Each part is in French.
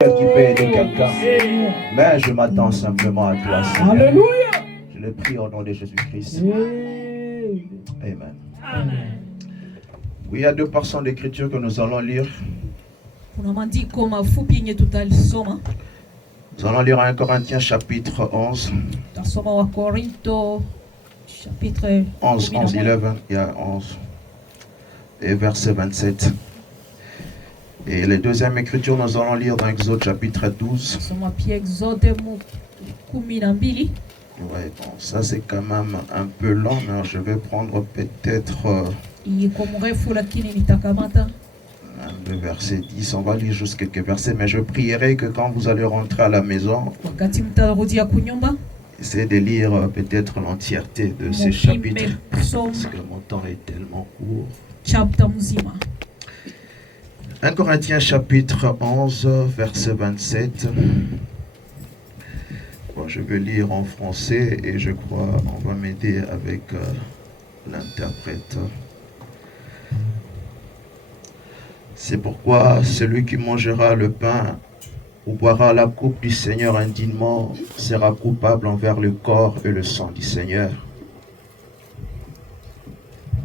qui peut aider quelqu'un, mais je m'attends simplement à toi, Seigneur. Alléluia. Je le prie au nom de Jésus-Christ. Amen. Oui, il y a deux portions d'écriture que nous allons lire. Nous allons lire 1 Corinthiens chapitre 11. 11, 11, il y a 11. Et verset 27. Et les deuxième écriture, nous allons lire dans Exode chapitre 12. Ouais, bon, ça c'est quand même un peu long, mais je vais prendre peut-être le verset 10. On va lire juste quelques versets, mais je prierai que quand vous allez rentrer à la maison, essayez de lire peut-être l'entièreté de ces chapitres, parce que mon temps est tellement court. 1 Corinthiens chapitre 11, verset 27. Bon, je vais lire en français et je crois on va m'aider avec l'interprète. C'est pourquoi celui qui mangera le pain ou boira la coupe du Seigneur indignement sera coupable envers le corps et le sang du Seigneur.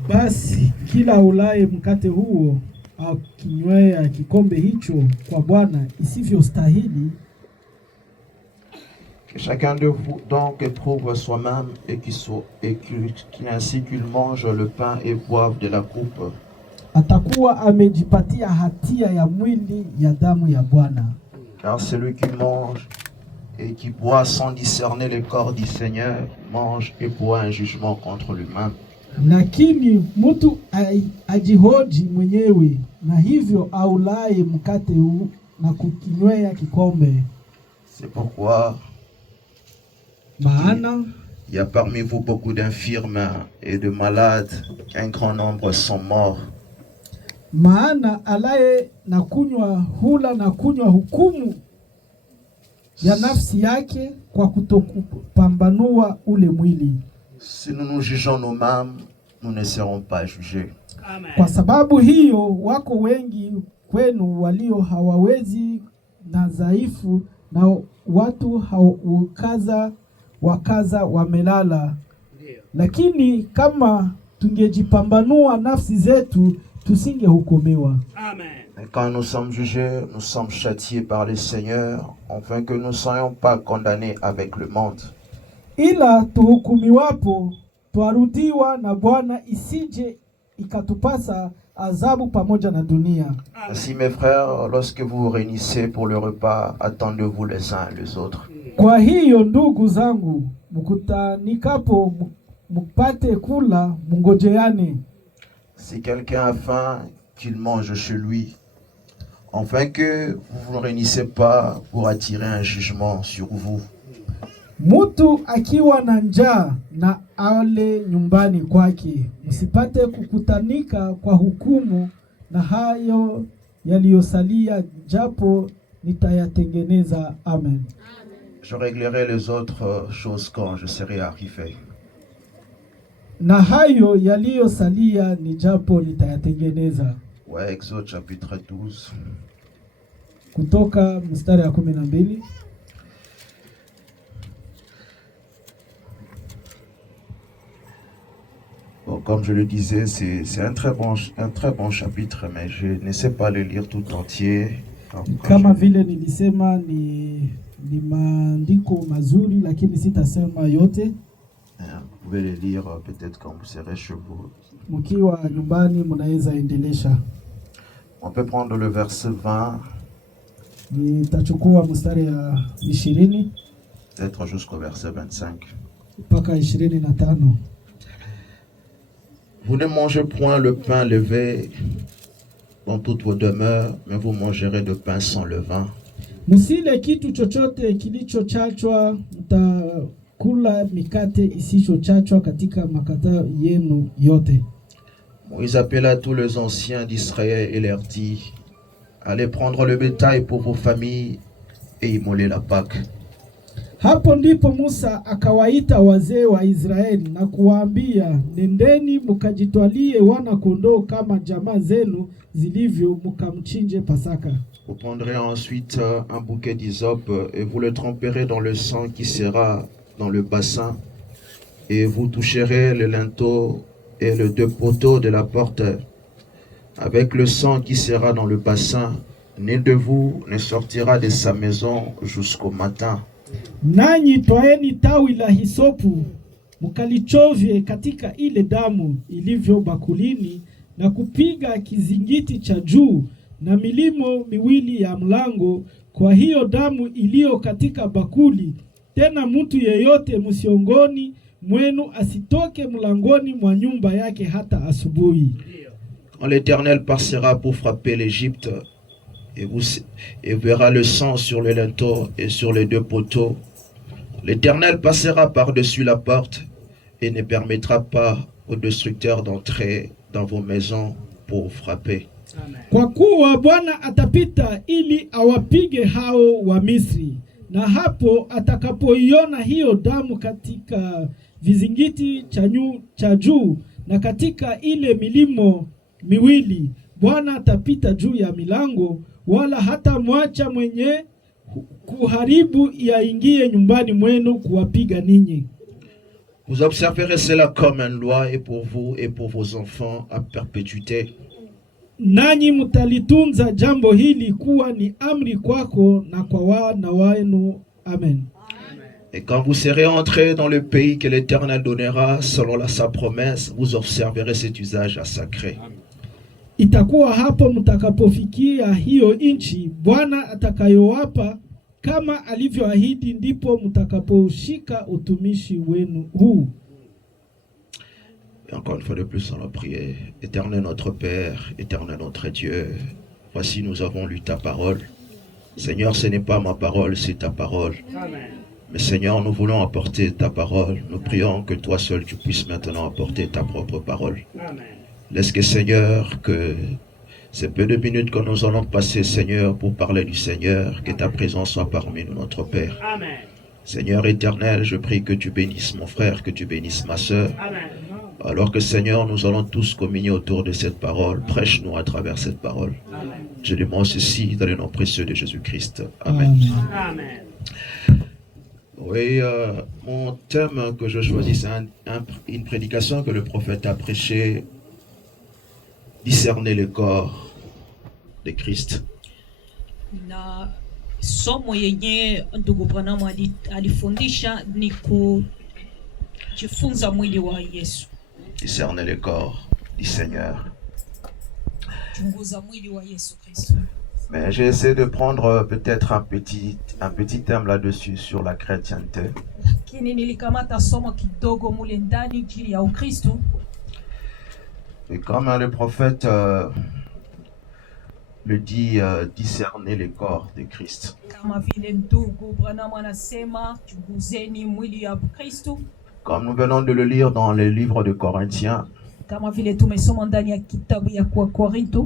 Basi kila ulaye mkate huo au kinywea kikombe hicho kwa Bwana isivyostahili. Que chacun de vous donc éprouve soi-même et ainsi qu'il mange le pain et boive de la coupe. Atakuwa amejipatia hatia ya mwili ya damu ya Bwana. Car celui qui mange et qui boit sans discerner le corps du Seigneur mange et boit un jugement contre lui-même. Lakini mtu ajihoji mwenyewe, na hivyo aulaye mkate huu na kukinywea kikombe. C'est pourquoi maana il y a parmi vous beaucoup d'infirmes et de malades, un grand nombre sont morts. Maana alaye na kunywa hula na kunywa hukumu ya nafsi yake kwa kutokupambanua ule mwili. Si nous nous jugeons nous-mêmes, nous ne serons pas jugés. Amen. Kwa sababu hiyo wako wengi kwenu walio hawawezi na dhaifu, na watu wakaza wamelala. Lakini kama tungejipambanua nafsi zetu tusingehukumiwa. Amen. Et quand nous sommes jugés, nous sommes châtiés par le Seigneur, afin que nous ne soyons pas condamnés avec le monde. Ila tuhukumiwapo twarudiwa na Bwana, isije ikatupasa adhabu pamoja na dunia. Ainsi mes frères, lorsque vous vous réunissez pour le repas, attendez-vous les uns les autres. Kwa hiyo ndugu zangu, mkutanikapo mupate kula, mungojeane. Si quelqu'un a faim, qu'il mange chez lui, afin que vous ne vous réunissez pas pour attirer un jugement sur vous. Mutu akiwa na njaa na ale nyumbani kwake, msipate kukutanika kwa hukumu, na hayo yaliyosalia japo nitayatengeneza. Amen. Je réglerai les autres choses quand je serai arrivé. Na hayo yaliyosalia ni japo nitayatengeneza. Ouais, Exode chapitre 12. Kutoka mstari ya 12. Bon, comme je le disais, c'est un très bon chapitre, mais je ne sais pas le lire tout entier. Kama vile nilisema ni maandiko mazuri, lakini sitasema yote. Vous pouvez le lire peut-être quand vous serez chez vous. Mkiwa nyumbani mnaweza endelesha. On peut prendre le verset 20. Nitachukua mstari ya 20. Peut-être jusqu'au verset 25. Mpaka 25. Vous ne mangez point le pain levé dans toutes vos demeures, mais vous mangerez de pain sans levain. Musile kitu chochote kilichochachwa, mtakula mikate isichochachwa katika makata yenu yote. Moïse appela tous les anciens d'Israël et leur dit: allez prendre le bétail pour vos familles et immoler la Pâque. Hapo ndipo Musa akawaita wazee wa Israeli na kuwaambia, nendeni mukajitwalie wana kondoo kama jamaa zenu zilivyo, mukamchinje Pasaka. Vous prendrez ensuite un bouquet d'hysope et vous le tremperez dans le sang qui sera dans le bassin, et vous toucherez le linteau et les 2 poteaux de la porte avec le sang qui sera dans le bassin. Nul de vous ne sortira de sa maison jusqu'au matin. Nanyi twaeni tawi la hisopu mukalichovye katika ile damu ilivyo bakulini, na kupiga kizingiti cha juu na milimo miwili ya mlango kwa hiyo damu iliyo katika bakuli. Tena mtu yeyote msiongoni mwenu asitoke mlangoni mwa nyumba yake hata asubuhi. Quand l'Éternel passera pour frapper l'Égypte, et verra le sang sur le linteau et sur les 2 poteaux, l'Éternel passera par-dessus la porte et ne permettra pas aux destructeurs d'entrer dans vos maisons pour frapper. Kwa kuwa Bwana atapita ili awapige hao wa Misri, na hapo atakapoiona hiyo damu katika vizingiti cha juu na katika ile milimo miwili, Bwana atapita juu ya milango, wala hata mwacha mwenye kuharibu yaingie nyumbani mwenu kuwapiga ninyi. Vous observerez cela comme une loi et pour vous et pour vos enfants à perpétuité. Nanyi mtalitunza jambo hili kuwa ni amri kwako na kwa wana wenu. Amen. Et quand vous serez entrés dans le pays que l'Éternel donnera selon sa promesse, vous observerez cet usage sacré. Itakuwa hapo mtakapofikia hiyo nchi Bwana atakayowapa kama alivyoahidi, ndipo mtakaposhika utumishi wenu huu. Et encore une fois de plus, on va prier. Éternel notre Père, éternel notre Dieu, voici nous avons lu ta parole. Seigneur, ce n'est pas ma parole, c'est ta parole. Amen. Mais Seigneur, nous voulons apporter ta parole. Nous prions que toi seul tu puisses maintenant apporter ta propre parole. Amen. Laisse que Seigneur, que ces peu de minutes que nous allons passer, Seigneur, pour parler du Seigneur, que ta présence soit parmi nous, notre Père. Amen. Seigneur éternel, je prie que tu bénisses mon frère, que tu bénisses ma sœur. Amen. Alors que Seigneur, nous allons tous communier autour de cette parole. Prêche-nous à travers cette parole. Amen. Je demande ceci dans le nom précieux de Jésus-Christ. Amen. Amen. Oui, mon thème que je choisis, c'est une prédication que le prophète a prêchée, discerner le corps de Christ. Na somo yenye ndugu Branham alifundisha ni kujifunza mwili wa Yesu. Discerner le corps du Seigneur. Chunguza mwili wa Yesu Kristo. Mais j'ai essayé de prendre peut-être un petit thème là-dessus sur la chrétienté. Lakini nilikamata somo kidogo mule ndani jili ya Ukristo. Et comme le prophète le dit, discerner le corps de Christ. Kama vile ndugu Branham anasema chunguzeni mwili ya Kristo. Comme nous venons de le lire dans les livres de Corinthiens. Kama vile tumesoma ndani ya kitabu ya Korinto.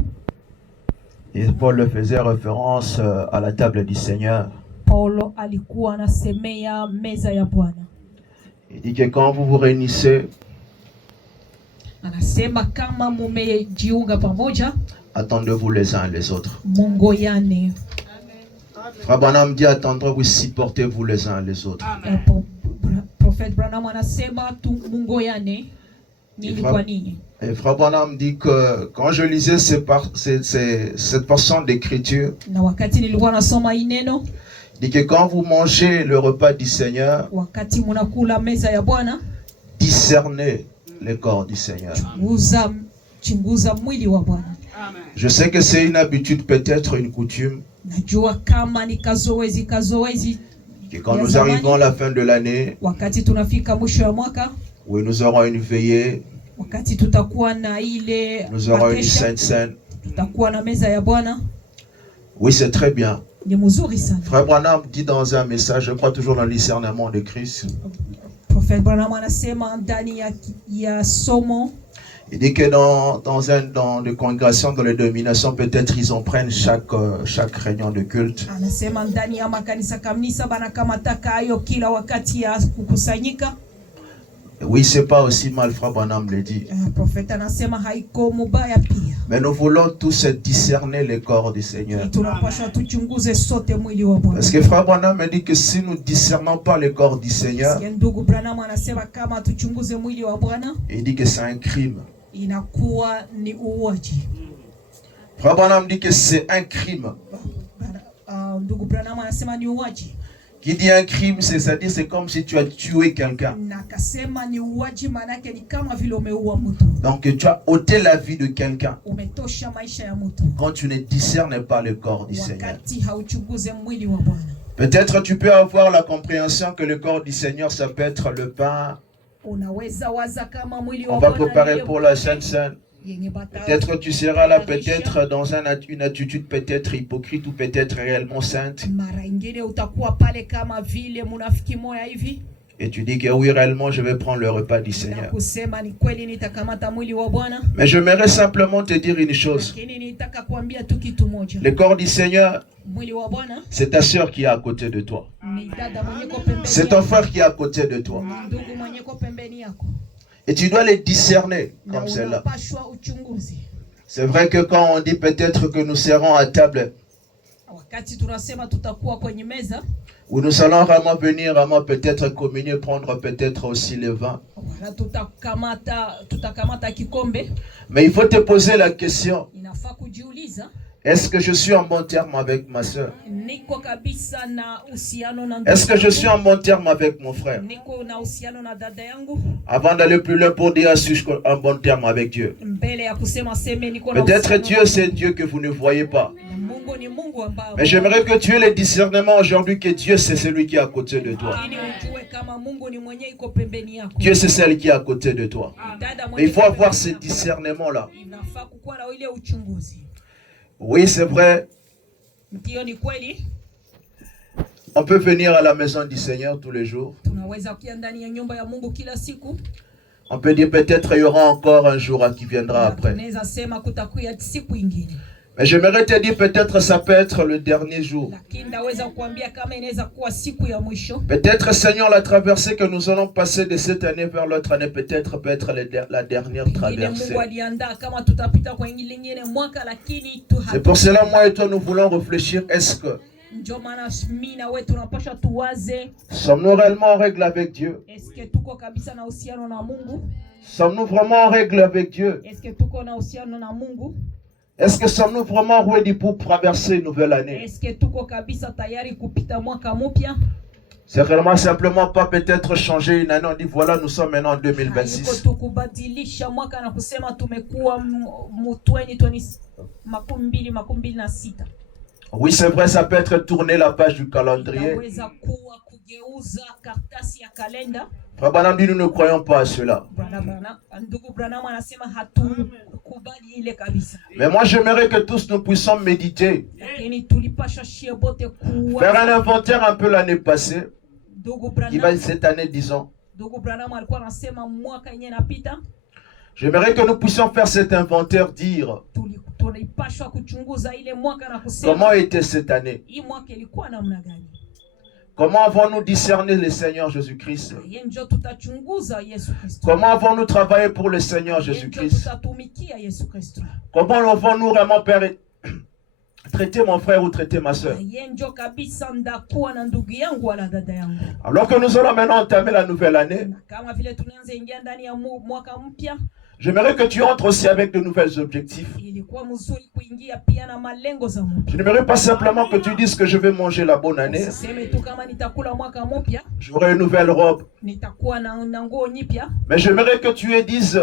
Et Paul le faisait référence à la table du Seigneur. Paulo alikuwa anasemea meza ya Bwana. Il dit que quand vous vous réunissez, anasema kama mumejiunga pamoja, attendez-vous les uns les autres. Mungoyane. Frère Branham dit, attendez-vous, supportez-vous les uns les autres. Prophète Branham anasema tu mungoyane nini kwa nini. Et Frère Branham dit que quand je lisais cette portion d'écriture, na wakati nilikuwa nasoma ineno, dit que quand vous mangez le repas du Seigneur, wakati munakula meza ya Bwana, discernez le corps du Seigneur. Chunguza mwili wa Bwana. Je sais que c'est une habitude, peut-être une coutume. Najua kama ni kazoezi que quand nous arrivons à la fin de l'année, wakati tunafika mwisho ya mwaka, oui, nous aurons une veillée, wakati tutakuwa na ile nous aurons une sainte scène. Tutakuwa na meza ya Bwana. Oui, c'est très bien. Ni mzuri sana. Frère Branham dit dans un message, je crois toujours dans le discernement de Christ. Prophète Branham anasema ndani ya somo, Il dit que dans des congrégations, dans les dominations, peut-être ils en prennent chaque réunion de culte. Anasema ndani ya makanisa kamnisa banakamataka hayo kila wakati ya kukusanyika. Oui, c'est pas aussi mal, Frère Branham le dit. Prophète anasema haiko mubaya pia. Mais nous voulons tous discerner le corps du Seigneur. Tunapaswa tuchunguze sote mwili wa Bwana. Parce que Frère Branham me dit que si nous ne discernons pas le corps du Seigneur, Ndugu Branham anasema kama tuchunguze mwili wa Bwana, il dit que c'est un crime. Inakuwa ni uwaji. Frère Branham dit que c'est un crime. Ndugu Branham anasema ni uwaji. Qui dit un crime, c'est-à-dire c'est comme si tu as tué quelqu'un. Nakasema ni uwaji manake ni kama vile umeua mtu. Donc tu as ôté la vie de quelqu'un. Umetosha maisha ya mtu. Quand tu ne discernes pas le corps du Seigneur. Wakati hauchunguze mwili wa Bwana. Peut-être tu peux avoir la compréhension que le corps du Seigneur, ça peut être le pain. On va préparer pour la Sainte Seine. Peut-être tu seras là, peut-être dans une attitude peut-être hypocrite ou peut-être réellement sainte. Et tu dis que oui, réellement, je vais prendre le repas du Seigneur. Mais j'aimerais simplement te dire une chose. Le corps du Seigneur, c'est ta soeur qui est à côté de toi. C'est ton frère qui est à côté de toi. Et tu dois les discerner comme cela. C'est vrai que quand on dit peut-être que nous serons à table, où nous allons vraiment venir, vraiment peut-être communier, prendre peut-être aussi le vin. Mais il faut te poser la question. Est-ce que je suis en bon terme avec ma soeur? Est-ce que je suis en bon terme avec mon frère? Avant d'aller plus loin pour dire, suis-je en bon terme avec Dieu? Peut-être Dieu, c'est Dieu que vous ne voyez pas. Mais j'aimerais que tu aies le discernement aujourd'hui que Dieu, c'est celui qui est à côté de toi. Dieu, c'est celle qui est à côté de toi. Mais il faut avoir ce discernement-là. Oui, c'est vrai. On peut venir à la maison du Seigneur tous les jours. On peut dire peut-être il y aura encore un jour qui viendra après. Mais j'aimerais te dire peut-être ça peut être le dernier jour. Peut-être Seigneur la traversée que nous allons passer de cette année vers l'autre année peut-être la dernière traversée. C'est pour cela moi et toi nous voulons réfléchir. Est-ce que sommes-nous réellement en règle avec Dieu? Sommes-nous vraiment en règle avec Dieu? Est-ce que sommes-nous vraiment ready pour traverser une nouvelle année? C'est vraiment simplement pas peut-être changer une année. On dit voilà, nous sommes maintenant en 2026. Oui, c'est vrai, ça peut être tourner la page du calendrier. Frère Branham dit, nous ne croyons pas à cela. Mais moi, j'aimerais que tous nous puissions méditer. Faire un inventaire un peu l'année passée. Qui va cette année, disons. J'aimerais que nous puissions faire cet inventaire, dire comment était cette année. Comment avons-nous discerné le Seigneur Jésus-Christ? Comment avons-nous travaillé pour le Seigneur Jésus-Christ? Comment avons-nous vraiment traité mon frère ou traité ma soeur? Alors que nous allons maintenant entamer la nouvelle année, j'aimerais que tu entres aussi avec de nouveaux objectifs. Je n'aimerais pas simplement que tu dises que je vais manger la bonne année. J'aurai une nouvelle robe. Mais j'aimerais que tu dises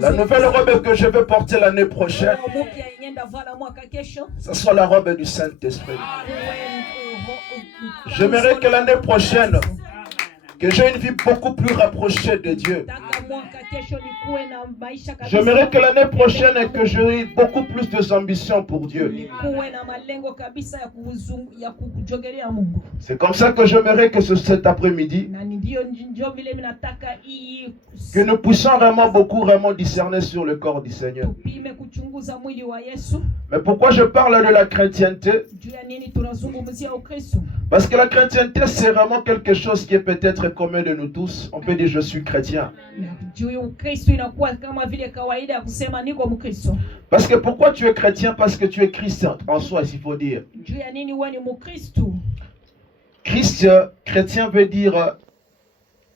la nouvelle robe que je vais porter l'année prochaine, ce soit la robe du Saint-Esprit. J'aimerais que l'année prochaine, que j'ai une vie beaucoup plus rapprochée de Dieu. J'aimerais que l'année prochaine que j'aurai beaucoup plus d'ambition pour Dieu. C'est comme ça que j'aimerais que cet après-midi, que nous puissions vraiment discerner sur le corps du Seigneur. Mais pourquoi je parle de la chrétienté? Parce que la chrétienté, c'est vraiment quelque chose qui est peut-être commun de nous tous. On peut dire je suis chrétien. Parce que pourquoi tu es chrétien? Parce que tu es chrétien en soi, s'il faut dire. Christ, chrétien veut dire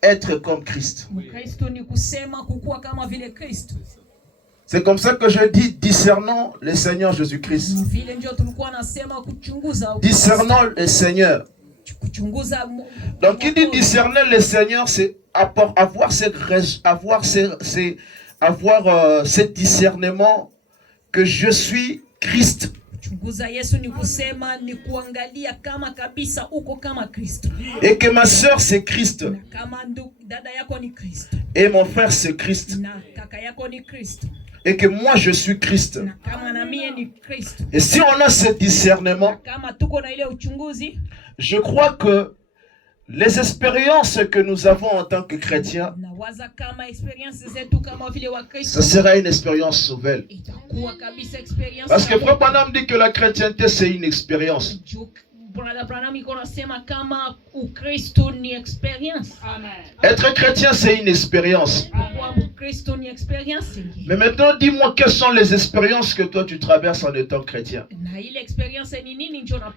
être comme Christ. C'est comme ça que je dis discernons le Seigneur Jésus-Christ. Discernons le Seigneur. Donc, qui dit discerner le Seigneur, c'est avoir ce discernement que je suis Christ. Et que ma soeur c'est Christ. Et mon frère c'est Christ. Et que moi je suis Christ. Et si on a ce discernement, je crois que les expériences que nous avons en tant que chrétiens, ce sera une expérience nouvelle. Parce que Frère Branham dit que la chrétienté c'est une expérience. Être chrétien c'est une expérience. Mais maintenant dis-moi quelles sont les expériences que toi tu traverses en étant chrétien.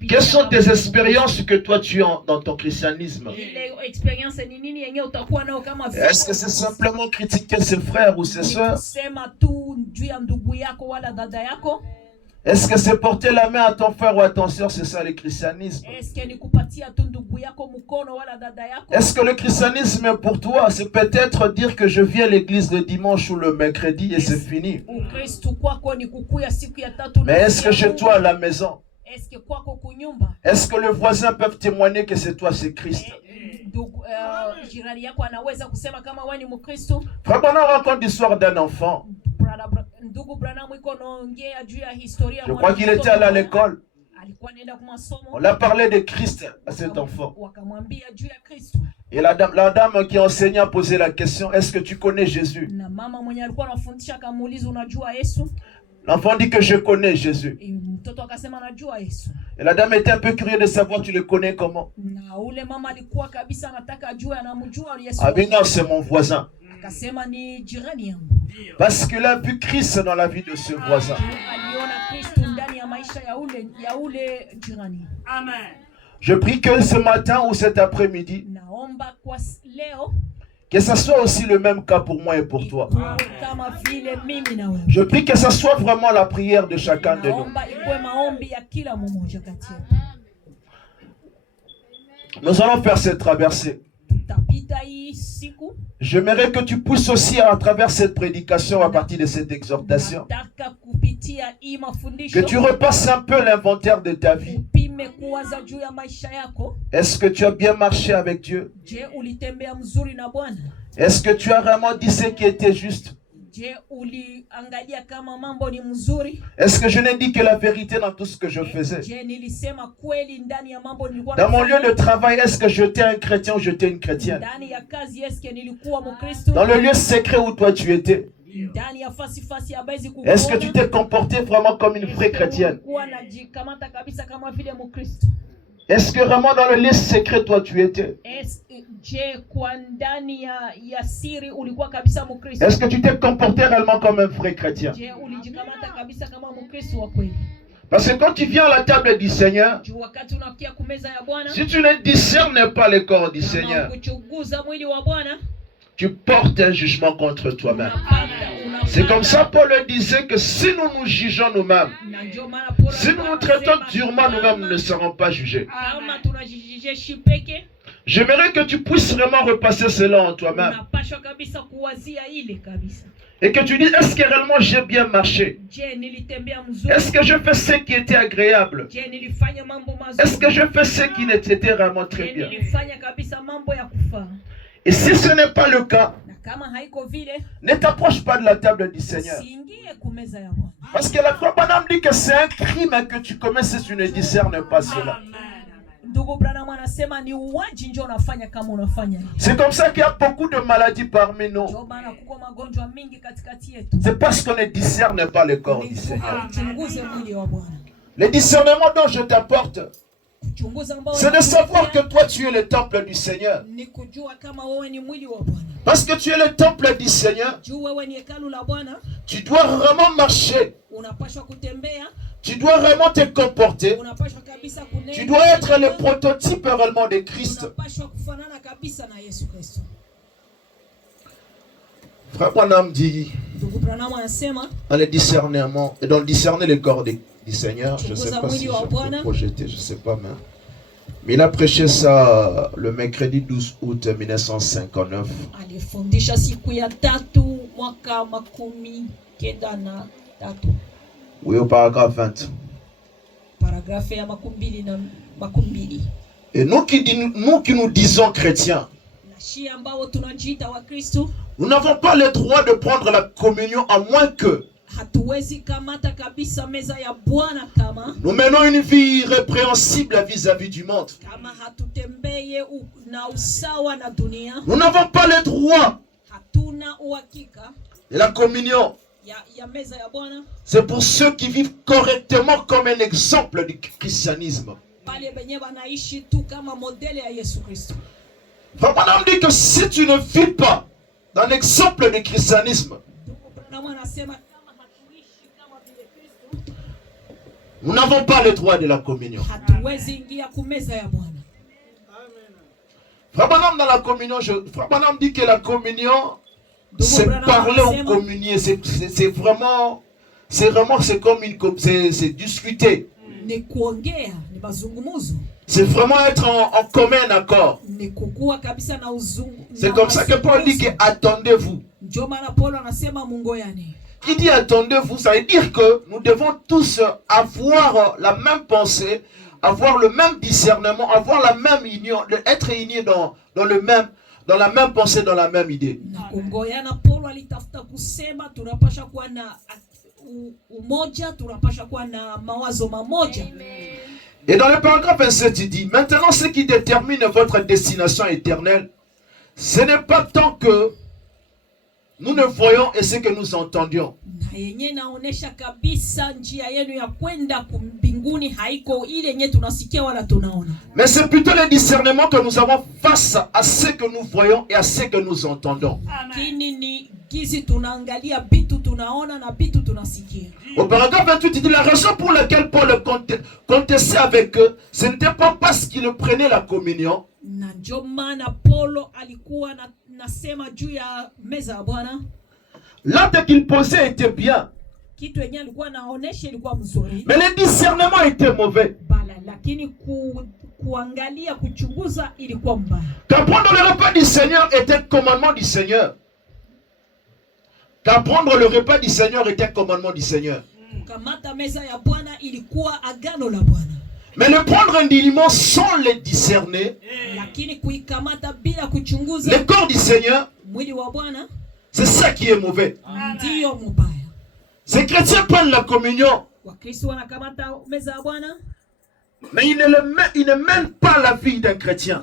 Quelles sont tes expériences que toi tu as dans ton christianisme? Est-ce que c'est simplement critiquer ses frères ou ses soeurs? Est-ce que c'est porter la main à ton frère ou à ton soeur? C'est ça le christianisme. Est-ce que le christianisme pour toi, c'est peut-être dire que je viens à l'église le dimanche ou le mercredi et c'est fini? Mais est-ce que chez toi à la maison, est-ce que les voisins peuvent témoigner que c'est toi, c'est Christ? Vraiment, on raconte l'histoire d'un enfant. Je crois qu'il était allé à l'école. On a parlé de Christ à cet enfant. Et la dame qui enseignait a posé la question, est-ce que tu connais Jésus? L'enfant dit que je connais Jésus. Et la dame était un peu curieuse de savoir, tu le connais comment? Ah mais non, c'est mon voisin. Parce qu'il a vu Christ dans la vie de ce voisin. Je prie que ce matin ou cet après-midi, que ce soit aussi le même cas pour moi et pour toi. Je prie que ce soit vraiment la prière de chacun de nous. Nous allons faire cette traversée. J'aimerais que tu puisses aussi à travers cette prédication, à partir de cette exhortation, que tu repasses un peu l'inventaire de ta vie. Est-ce que tu as bien marché avec Dieu? Est-ce que tu as vraiment dit ce qui était juste? Est-ce que je n'ai dit que la vérité dans tout ce que je faisais? Dans mon lieu de travail, est-ce que j'étais un chrétien ou j'étais une chrétienne? Dans le lieu secret où toi tu étais, est-ce que tu t'es comporté vraiment comme une vraie chrétienne? Est-ce que vraiment dans le lieu secret toi tu étais? Est-ce que tu t'es comporté réellement comme un vrai chrétien? Parce que quand tu viens à la table du Seigneur, si tu ne discernes pas le corps du Seigneur, tu portes un jugement contre toi-même. C'est comme ça Paul disait que si nous nous jugeons nous-mêmes, si nous nous traitons durement nous-mêmes, nous ne serons pas jugés. J'aimerais que tu puisses vraiment repasser cela en toi-même. Et que tu dises, est-ce que réellement j'ai bien marché? Est-ce que je fais ce qui était agréable? Est-ce que je fais ce qui était vraiment très bien? Et si ce n'est pas le cas, Ne t'approche pas de la table du Seigneur. Parce que la foi Branham dit que c'est un crime que tu commets si tu ne discernes pas cela. C'est comme ça qu'il y a beaucoup de maladies parmi nous. C'est parce qu'on ne discerne pas le corps du Seigneur. Le discernement dont je t'apporte, c'est de savoir que toi tu es le temple du Seigneur. Parce que tu es le temple du Seigneur, tu dois vraiment marcher. Tu dois vraiment te comporter. Tu dois être le prototype réellement de Christ. Frère Branham dit, dans le discernement, et dans le discerner le corps du Seigneur, je ne sais pas si je peux projeter, je ne sais pas, mais il a prêché ça le mercredi 12 août 1959. Oui, au paragraphe 20. Et nous qui nous disons chrétiens, nous n'avons pas le droit de prendre la communion à moins que nous menons une vie irrépréhensible vis-à-vis du monde. Nous n'avons pas le droit de la communion. C'est pour ceux qui vivent correctement comme un exemple du christianisme. Frère Branham dit que si tu ne vis pas dans l'exemple du christianisme, nous n'avons pas le droit de la communion. Frère Branham dans la communion, Frère Branham dit que la communion, c'est parler en communion, c'est vraiment, c'est comme c'est discuter. C'est vraiment être en commun accord. C'est comme ça que Paul dit que attendez-vous. Qui dit attendez-vous, ça veut dire que nous devons tous avoir la même pensée, avoir le même discernement, avoir la même union, être unis dans la même pensée, dans la même idée. Et dans le paragraphe 27, il dit, maintenant ce qui détermine votre destination éternelle, ce n'est pas tant que nous ne voyons et ce que nous entendions. Mais c'est plutôt le discernement que nous avons face à ce que nous voyons et à ce que nous entendons. Au paragraphe 28, il dit la raison pour laquelle Paul contestait avec eux, ce n'était pas parce qu'il prenait la communion. L'acte qu'il posait était bien, mais le discernement était mauvais. Qu'apprendre le repas du Seigneur était un commandement du Seigneur. Qu'apprendre le repas du Seigneur était un commandement du Seigneur. Mais le prendre indéniablement sans le discerner, le corps du Seigneur, c'est ça qui est mauvais. Ces chrétiens prennent la communion, mais ils ne mènent pas la vie d'un chrétien.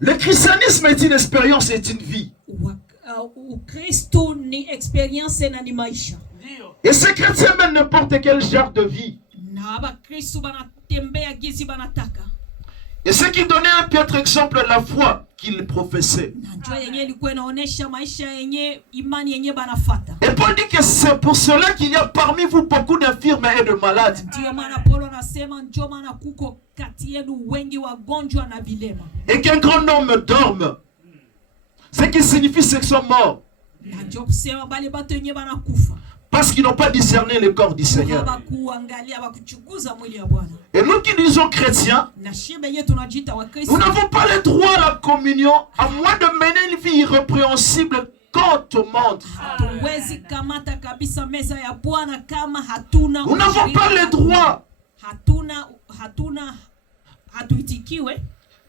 Le christianisme est une expérience, est une vie. Et ces chrétiens mènent n'importe quel genre de vie. Et ce qui donnait un piètre exemple de la foi qu'il professait. Et Paul dit que c'est pour cela qu'il y a parmi vous beaucoup d'infirmes et de malades. Et qu'un grand homme dorme. Ce qui signifie c'est qu'ils sont morts. Parce qu'ils n'ont pas discerné le corps du Seigneur. Et nous qui disons chrétiens, nous n'avons pas le droit à la communion à moins de mener une vie irrépréhensible contre au monde. Nous n'avons pas le droit.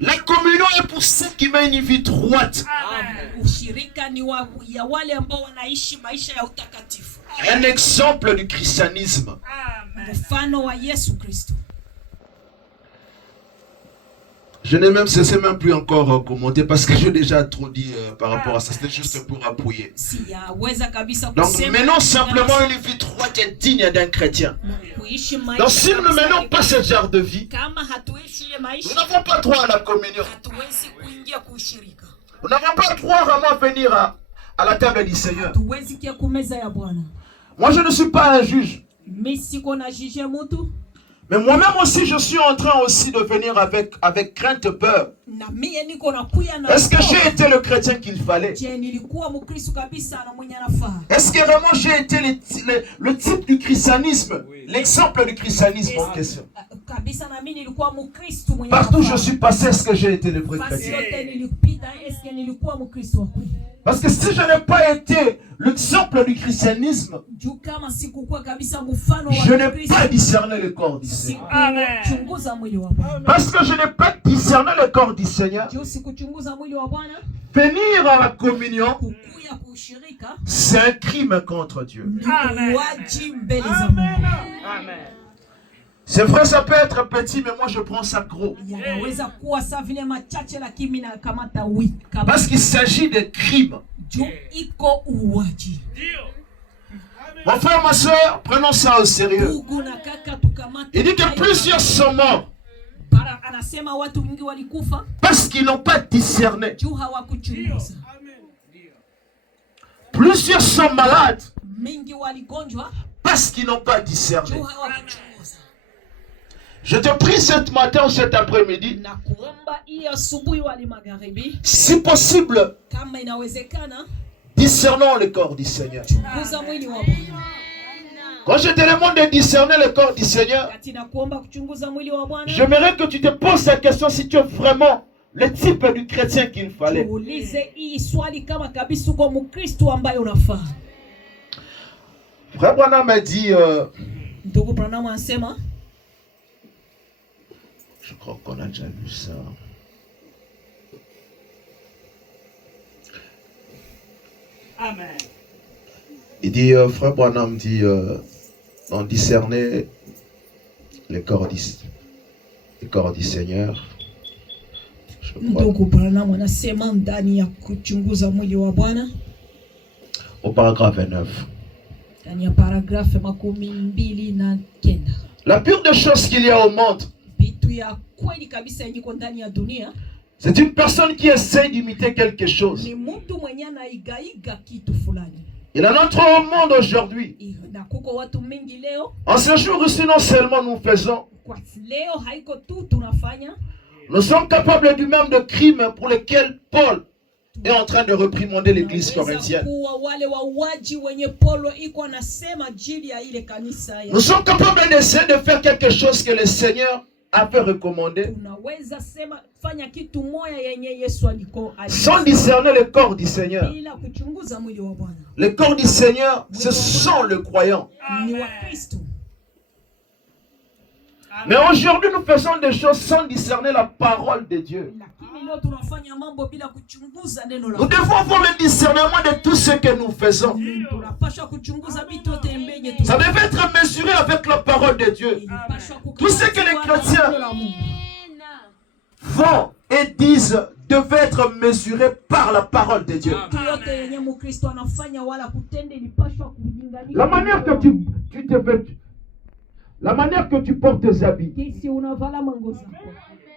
La communion est pour ceux qui mènent une vie droite. Ushirika ni ya wale ambao wanaishi maisha ya utakatifu. Un exemple du christianisme. Mfano wa Yesu Kristo. Je n'ai même cessé même plus encore commenter parce que j'ai déjà trop dit par rapport à ça. C'était juste pour appuyer. Donc menons simplement une vie droite et digne d'un chrétien. Donc si nous ne menons pas ce genre de vie, nous n'avons pas droit à la communion. Nous n'avons pas droit vraiment à venir à la table du Seigneur. Moi je ne suis pas un juge. Mais moi-même aussi, je suis en train aussi de venir avec crainte et peur. Est-ce que j'ai été le chrétien qu'il fallait? Est-ce que vraiment j'ai été le type du christianisme, l'exemple du christianisme en question? Partout où je suis passé, est-ce que j'ai été le vrai chrétien? Parce que si je n'ai pas été l'exemple du christianisme, je n'ai pas discerné le corps du Seigneur. Parce que je n'ai pas discerné le corps du Seigneur, venir à la communion, c'est un crime contre Dieu. Amen. C'est vrai, ça peut être petit, mais moi je prends ça gros. Parce qu'il s'agit de crimes. Mon frère, ma soeur, prenons ça au sérieux. Il dit que plusieurs sont morts parce qu'ils n'ont pas discerné. Plusieurs sont malades parce qu'ils n'ont pas discerné. Je te prie cet matin ou cet après-midi, si possible, discernons le corps du Seigneur. Quand je te demande de discerner le corps du Seigneur, j'aimerais que tu te poses la question si tu es vraiment le type du chrétien qu'il fallait. Frère Branham m'a dit, je crois qu'on a déjà vu ça. Amen. Il dit, frère Branham dit, on discernait le corps du Seigneur. Je crois. Au paragraphe 29. La pire des choses qu'il y a au monde, c'est une personne qui essaie d'imiter quelque chose. Il y en a trop au monde aujourd'hui. En ce jour ici, non seulement nous faisons, nous sommes capables du même de crimes pour lesquels Paul est en train de réprimander l'église corinthienne. Nous sommes capables d'essayer de faire quelque chose que le Seigneur avait recommandé, sans discerner le corps du Seigneur. Le corps du Seigneur, ce sont les croyants. Mais aujourd'hui, nous faisons des choses sans discerner la parole de Dieu. Nous devons avoir le discernement de tout ce que nous faisons. Ça devait être mesuré avec la parole de Dieu. Tout ce que les chrétiens font et disent devait être mesuré par la parole de Dieu. La manière que tu te vêtus, la manière que tu portes tes habits,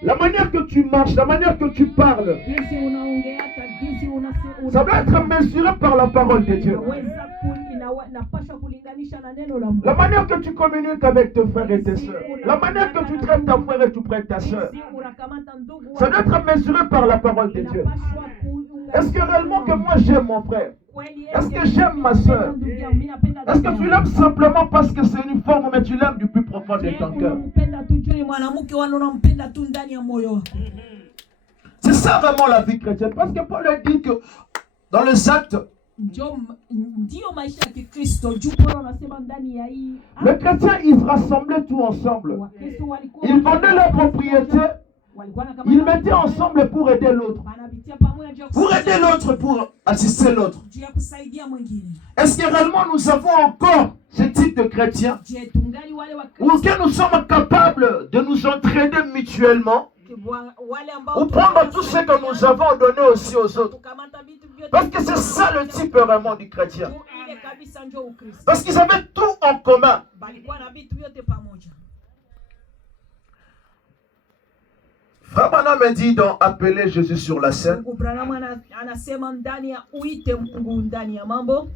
la manière que tu marches, la manière que tu parles, ça doit être mesuré par la parole de Dieu. La manière que tu communiques avec tes frères et tes soeurs, la manière que tu traites ta frère et tu traites ta soeur, ça doit être mesuré par la parole de Dieu. Est-ce que réellement que moi j'aime mon frère? Est-ce que j'aime ma soeur? Est-ce que tu l'aimes simplement parce que c'est uniforme, mais tu l'aimes du plus profond de ton cœur? C'est ça vraiment la vie chrétienne. Parce que Paul a dit que dans les actes, les chrétiens, ils rassemblaient tout ensemble. Ils vendaient leurs propriétés Ils mettaient ensemble pour aider l'autre. Pour aider l'autre, pour assister l'autre. Est-ce que réellement nous avons encore ce type de chrétiens? Ou que nous sommes capables de nous entraider mutuellement? Ou prendre tout ce que nous avons donné aussi aux autres? Parce que c'est ça le type vraiment du chrétien. Parce qu'ils avaient tout en commun. Frère Branham me dit dans Appeler Jésus sur la scène.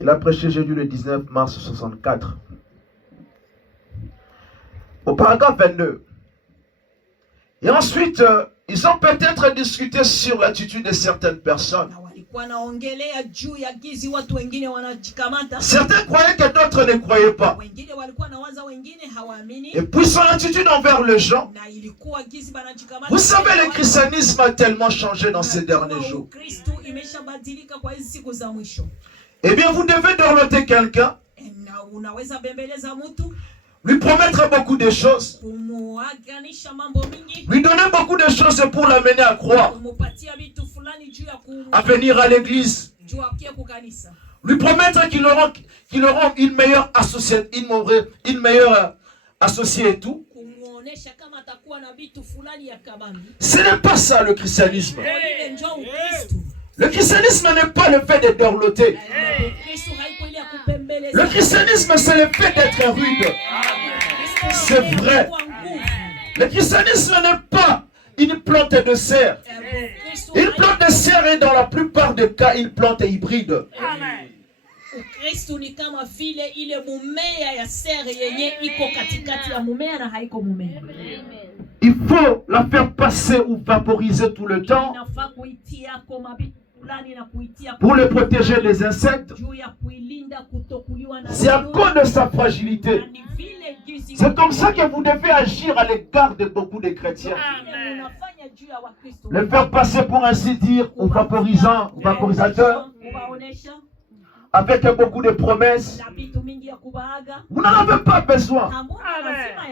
Il a prêché Jésus le 19 mars 64. Au paragraphe 22. Et ensuite, ils ont peut-être discuté sur l'attitude de certaines personnes. Certains croyaient que d'autres ne croyaient pas. Et puis son attitude envers les gens. Vous savez, le christianisme a tellement changé dans ces derniers jours. Eh bien, vous devez dorloter quelqu'un, lui promettre beaucoup de choses, lui donner beaucoup de choses pour l'amener à croire, à venir à l'église, lui promettre qu'ils auront une meilleure associée, une meilleure associée et tout. Ce n'est pas ça le christianisme. Le christianisme n'est pas le fait de dorloter. Le christianisme, c'est le fait d'être rude. C'est vrai. Le christianisme n'est pas une plante de serre. Une plante de serre est dans la plupart des cas une plante hybride. Il faut la faire passer ou vaporiser tout le temps pour le protéger des insectes. C'est à cause de sa fragilité. C'est comme ça que vous devez agir à l'égard de beaucoup de chrétiens. Le faire passer, pour ainsi dire, au vaporisateur, avec beaucoup de promesses. Vous n'en avez pas besoin.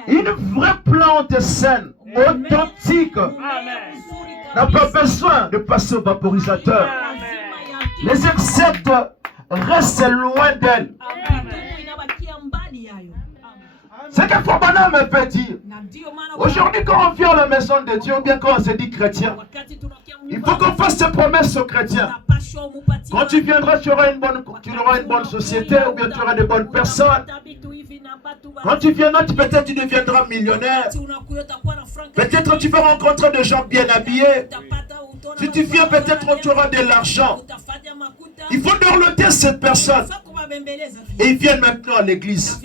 Une vraie plante saine, authentique, n'a pas besoin de passer au vaporisateur. Les insectes restent loin d'elle. C'est que Fabana me fait dire. Aujourd'hui, quand on vient à la maison de Dieu, ou bien quand on se dit chrétien, il faut qu'on fasse ces promesses aux chrétiens. Quand tu viendras, tu auras une bonne société, ou bien tu auras de bonnes personnes. Quand tu viendras, peut-être tu deviendras millionnaire. Peut-être tu vas rencontrer des gens bien habillés. Si tu viens, peut-être tu auras de l'argent. Il faut dorloter cette personne. Et ils viennent maintenant à l'église.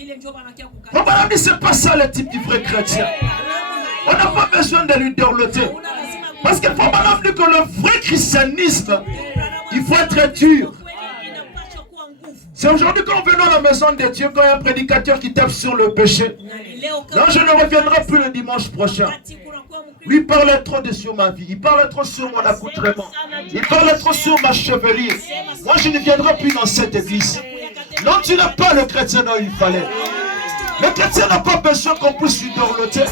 C'est pas ça le type du vrai chrétien. On n'a pas besoin de lui dorloter. Parce qu'il faut maintenant que le vrai christianisme, il faut être dur. C'est aujourd'hui quand venons à la maison de Dieu, quand il y a un prédicateur qui tape sur le péché. Non, je ne reviendrai plus le dimanche prochain. Lui parlait trop sur ma vie, il parlait trop sur mon accoutrement, il parlait trop sur ma chevelure. Moi, je ne viendrai plus dans cette église. Non, tu n'as pas le chrétien dont il fallait. Le chrétien n'a pas besoin qu'on puisse lui dorloter.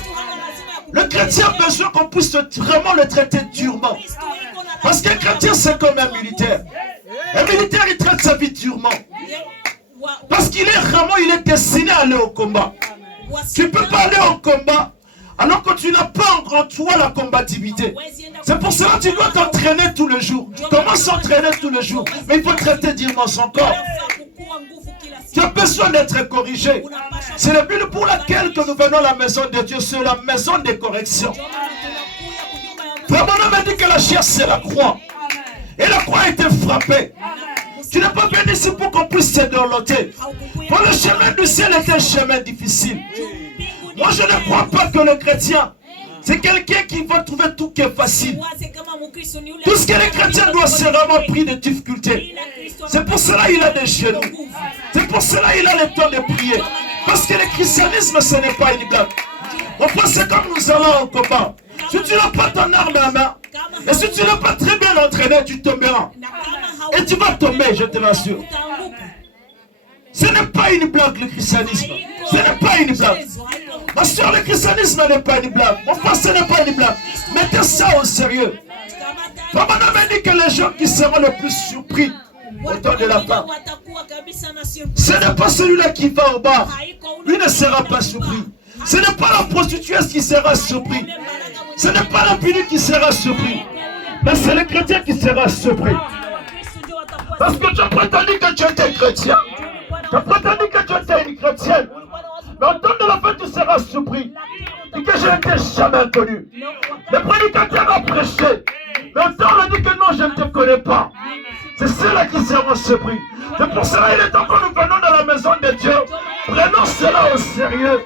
Le chrétien a besoin qu'on puisse vraiment le traiter durement. Parce qu'un chrétien, c'est comme un militaire. Un militaire, il traite sa vie durement. Parce qu'il est destiné à aller au combat. Tu ne peux pas aller au combat alors que tu n'as pas en toi la combativité. C'est pour cela que tu dois t'entraîner tous les jours. Comment s'entraîner tous les jours? Mais il faut traiter durement son corps. Tu as besoin d'être corrigé. C'est le but pour lequel que nous venons à la maison de Dieu. C'est la maison de correction. Vraiment, on m'a dit que la chair, c'est la croix. Et la croix a été frappée. Tu n'es pas venu ici pour qu'on puisse se dorloter. Pour le chemin du ciel est un chemin difficile. Moi, je ne crois pas que le chrétien, c'est quelqu'un qui va trouver tout qui est facile. Tout ce que les chrétiens doivent, c'est vraiment pris de difficultés. C'est pour cela qu'il a des genoux. C'est pour cela qu'il a le temps de prier. Parce que le christianisme, ce n'est pas une blague. Enfin, c'est comme nous allons au combat. Si tu n'as pas ton arme à main, et si tu n'es pas très bien entraîné, tu tomberas. Et tu vas tomber, je te l'assure. Ce n'est pas une blague, le christianisme. Ce n'est pas une blague. Ma soeur, le christianisme n'est pas une blague. Mon frère, ce n'est pas une blague. Mettez ça sérieux. Papa m'a dit que les gens qui seront le plus surpris au temps de la fin, ce n'est pas celui-là qui va au bar. Lui ne sera pas surpris. Ce n'est pas la prostituée qui sera surpris. Ce n'est pas l'impuni qui sera surpris. Mais c'est le chrétien qui sera surpris. Parce que tu as prétendu que tu étais chrétien. Tu as prétendu que tu étais une chrétienne. Mais au temps de la fin, tu seras surpris. Et que je n'étais jamais connu. Le prédicateur a prêché. Mais au temps, on a dit que non, je ne te connais pas. C'est ceux-là qui seront surpris. C'est pour cela qu'il est temps que nous venons dans la maison de Dieu. Prenons cela au sérieux.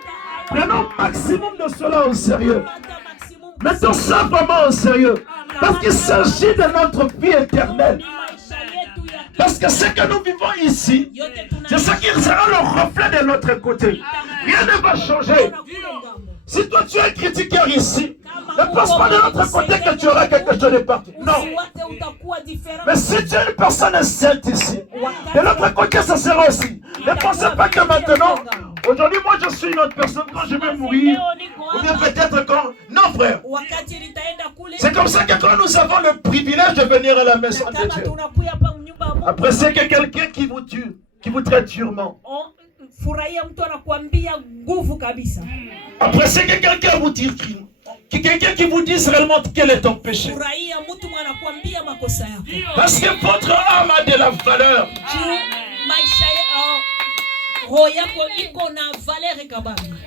Prenons maximum de cela au sérieux. Mettons ça vraiment au sérieux. Parce qu'il s'agit de notre vie éternelle. Parce que ce que nous vivons ici, c'est ce qui sera le reflet de notre côté. Rien ne va changer. Si toi tu es critiqueur ici, ne pense pas de l'autre côté que tu auras quelque chose de parti. Non. Mais si tu es une personne sainte ici, de l'autre côté ça sera aussi. Ne pensez pas que maintenant, aujourd'hui moi je suis une autre personne quand je vais mourir. Ou bien peut-être quand... Non frère. C'est comme ça que quand nous avons le privilège de venir à la maison de Dieu. Après c'est que quelqu'un qui vous tue, qui vous traite durement. Après c'est que quelqu'un vous dit quelqu'un qui vous dise réellement quel est ton péché. Parce que votre âme a de la valeur.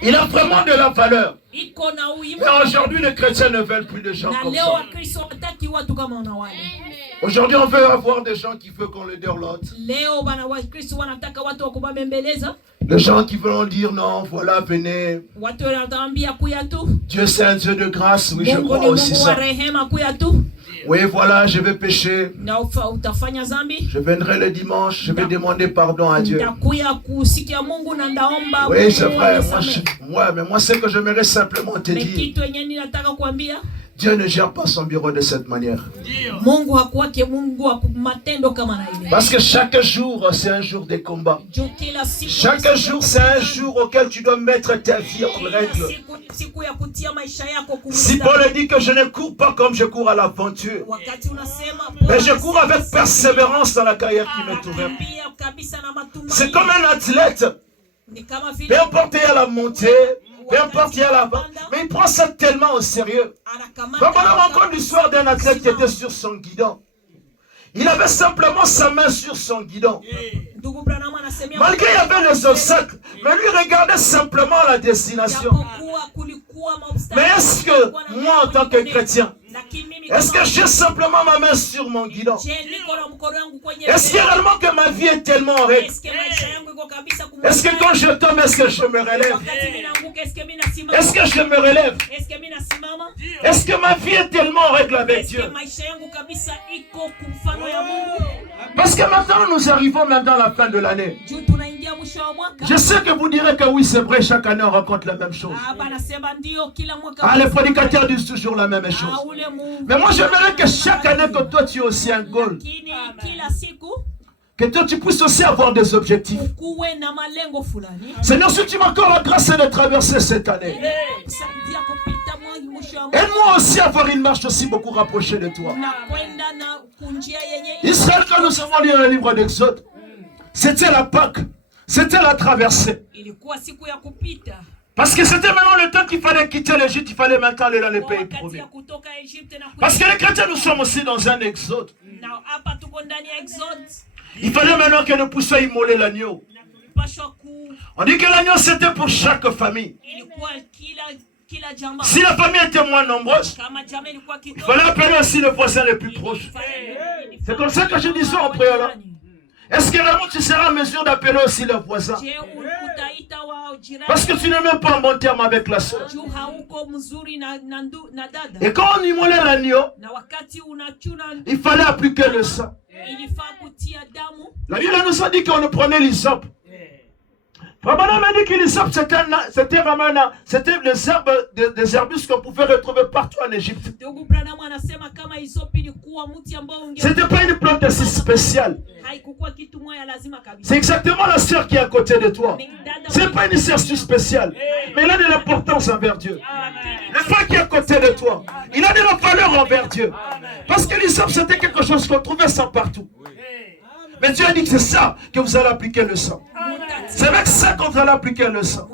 Il a vraiment de la valeur. Mais aujourd'hui les chrétiens ne veulent plus de gens comme ça. Aujourd'hui on veut avoir des gens qui veulent qu'on le déroute. Les gens qui veulent dire non, voilà, venez. Dieu c'est un Dieu de grâce, oui je crois aussi ça. Oui voilà, je vais pécher. Je viendrai le dimanche, je vais demander pardon à Dieu. Oui c'est vrai, mais moi c'est que j'aimerais simplement te dire. Dieu ne gère pas son bureau de cette manière. Parce que chaque jour, c'est un jour de combat. Chaque jour, c'est un jour auquel tu dois mettre ta vie en règle. Si Paul dit que je ne cours pas comme je cours à l'aventure, mais je cours avec persévérance dans la carrière qui m'est ouverte. C'est comme un athlète. Peu importe à la montée, peu importe à la bas, mais il prend ça tellement au sérieux. Comme on a rencontré l'histoire d'un athlète qui était sur son guidon. Il avait simplement sa main sur son guidon. Malgré il y avait les obstacles, mais lui regardait simplement la destination. Mais est-ce que moi en tant que chrétien, est-ce que j'ai simplement ma main sur mon guidon? Est-ce que réellement que ma vie est tellement en règle? Est-ce que quand je tombe, est-ce que je me relève? Est-ce que je me relève? Est-ce que ma vie est tellement en règle avec Dieu? Parce que maintenant nous arrivons maintenant à la fin de l'année. Je sais que vous direz que oui c'est vrai, chaque année on rencontre la même chose. Ah, les prédicateurs disent toujours la même chose. Mais moi j'aimerais que chaque année que toi tu aies aussi un goal. Que toi tu puisses aussi avoir des objectifs. Seigneur, si tu m'as encore la grâce de traverser cette année, aide-moi aussi à avoir une marche aussi beaucoup rapprochée de toi. Israël, quand nous avons lu le livre d'Exode, c'était la Pâque, c'était la traversée. Parce que c'était maintenant le temps qu'il fallait quitter l'Égypte, il fallait maintenant aller dans les pays promis. Parce que les chrétiens, nous sommes aussi dans un exode. Il fallait maintenant que nous puissions immoler l'agneau. On dit que l'agneau c'était pour chaque famille. Si la famille était moins nombreuse, il fallait appeler aussi le voisin le plus proche. C'est comme ça que je disais en préalable. Est-ce que vraiment tu seras en mesure d'appeler aussi le voisin? Parce que tu n'es même pas en bon terme avec la soeur. Et quand on immolait l'agneau, il fallait appliquer le sang. La Bible nous a dit qu'on prenait l'hysope Brahmana m'a dit que l'hysope, c'était les herbes, des arbustes qu'on pouvait retrouver partout en Égypte. C'était pas une plante assez spéciale. C'est exactement la sœur qui est à côté de toi. C'est pas une sœur spéciale, mais elle a de l'importance envers Dieu. Le frère qui est à côté de toi, il a de la valeur envers Dieu. Parce que l'hysope, c'était quelque chose qu'on trouvait ça partout. Mais Dieu a dit que c'est ça que vous allez appliquer le sang. C'est avec ça qu'on va appliquer le sang.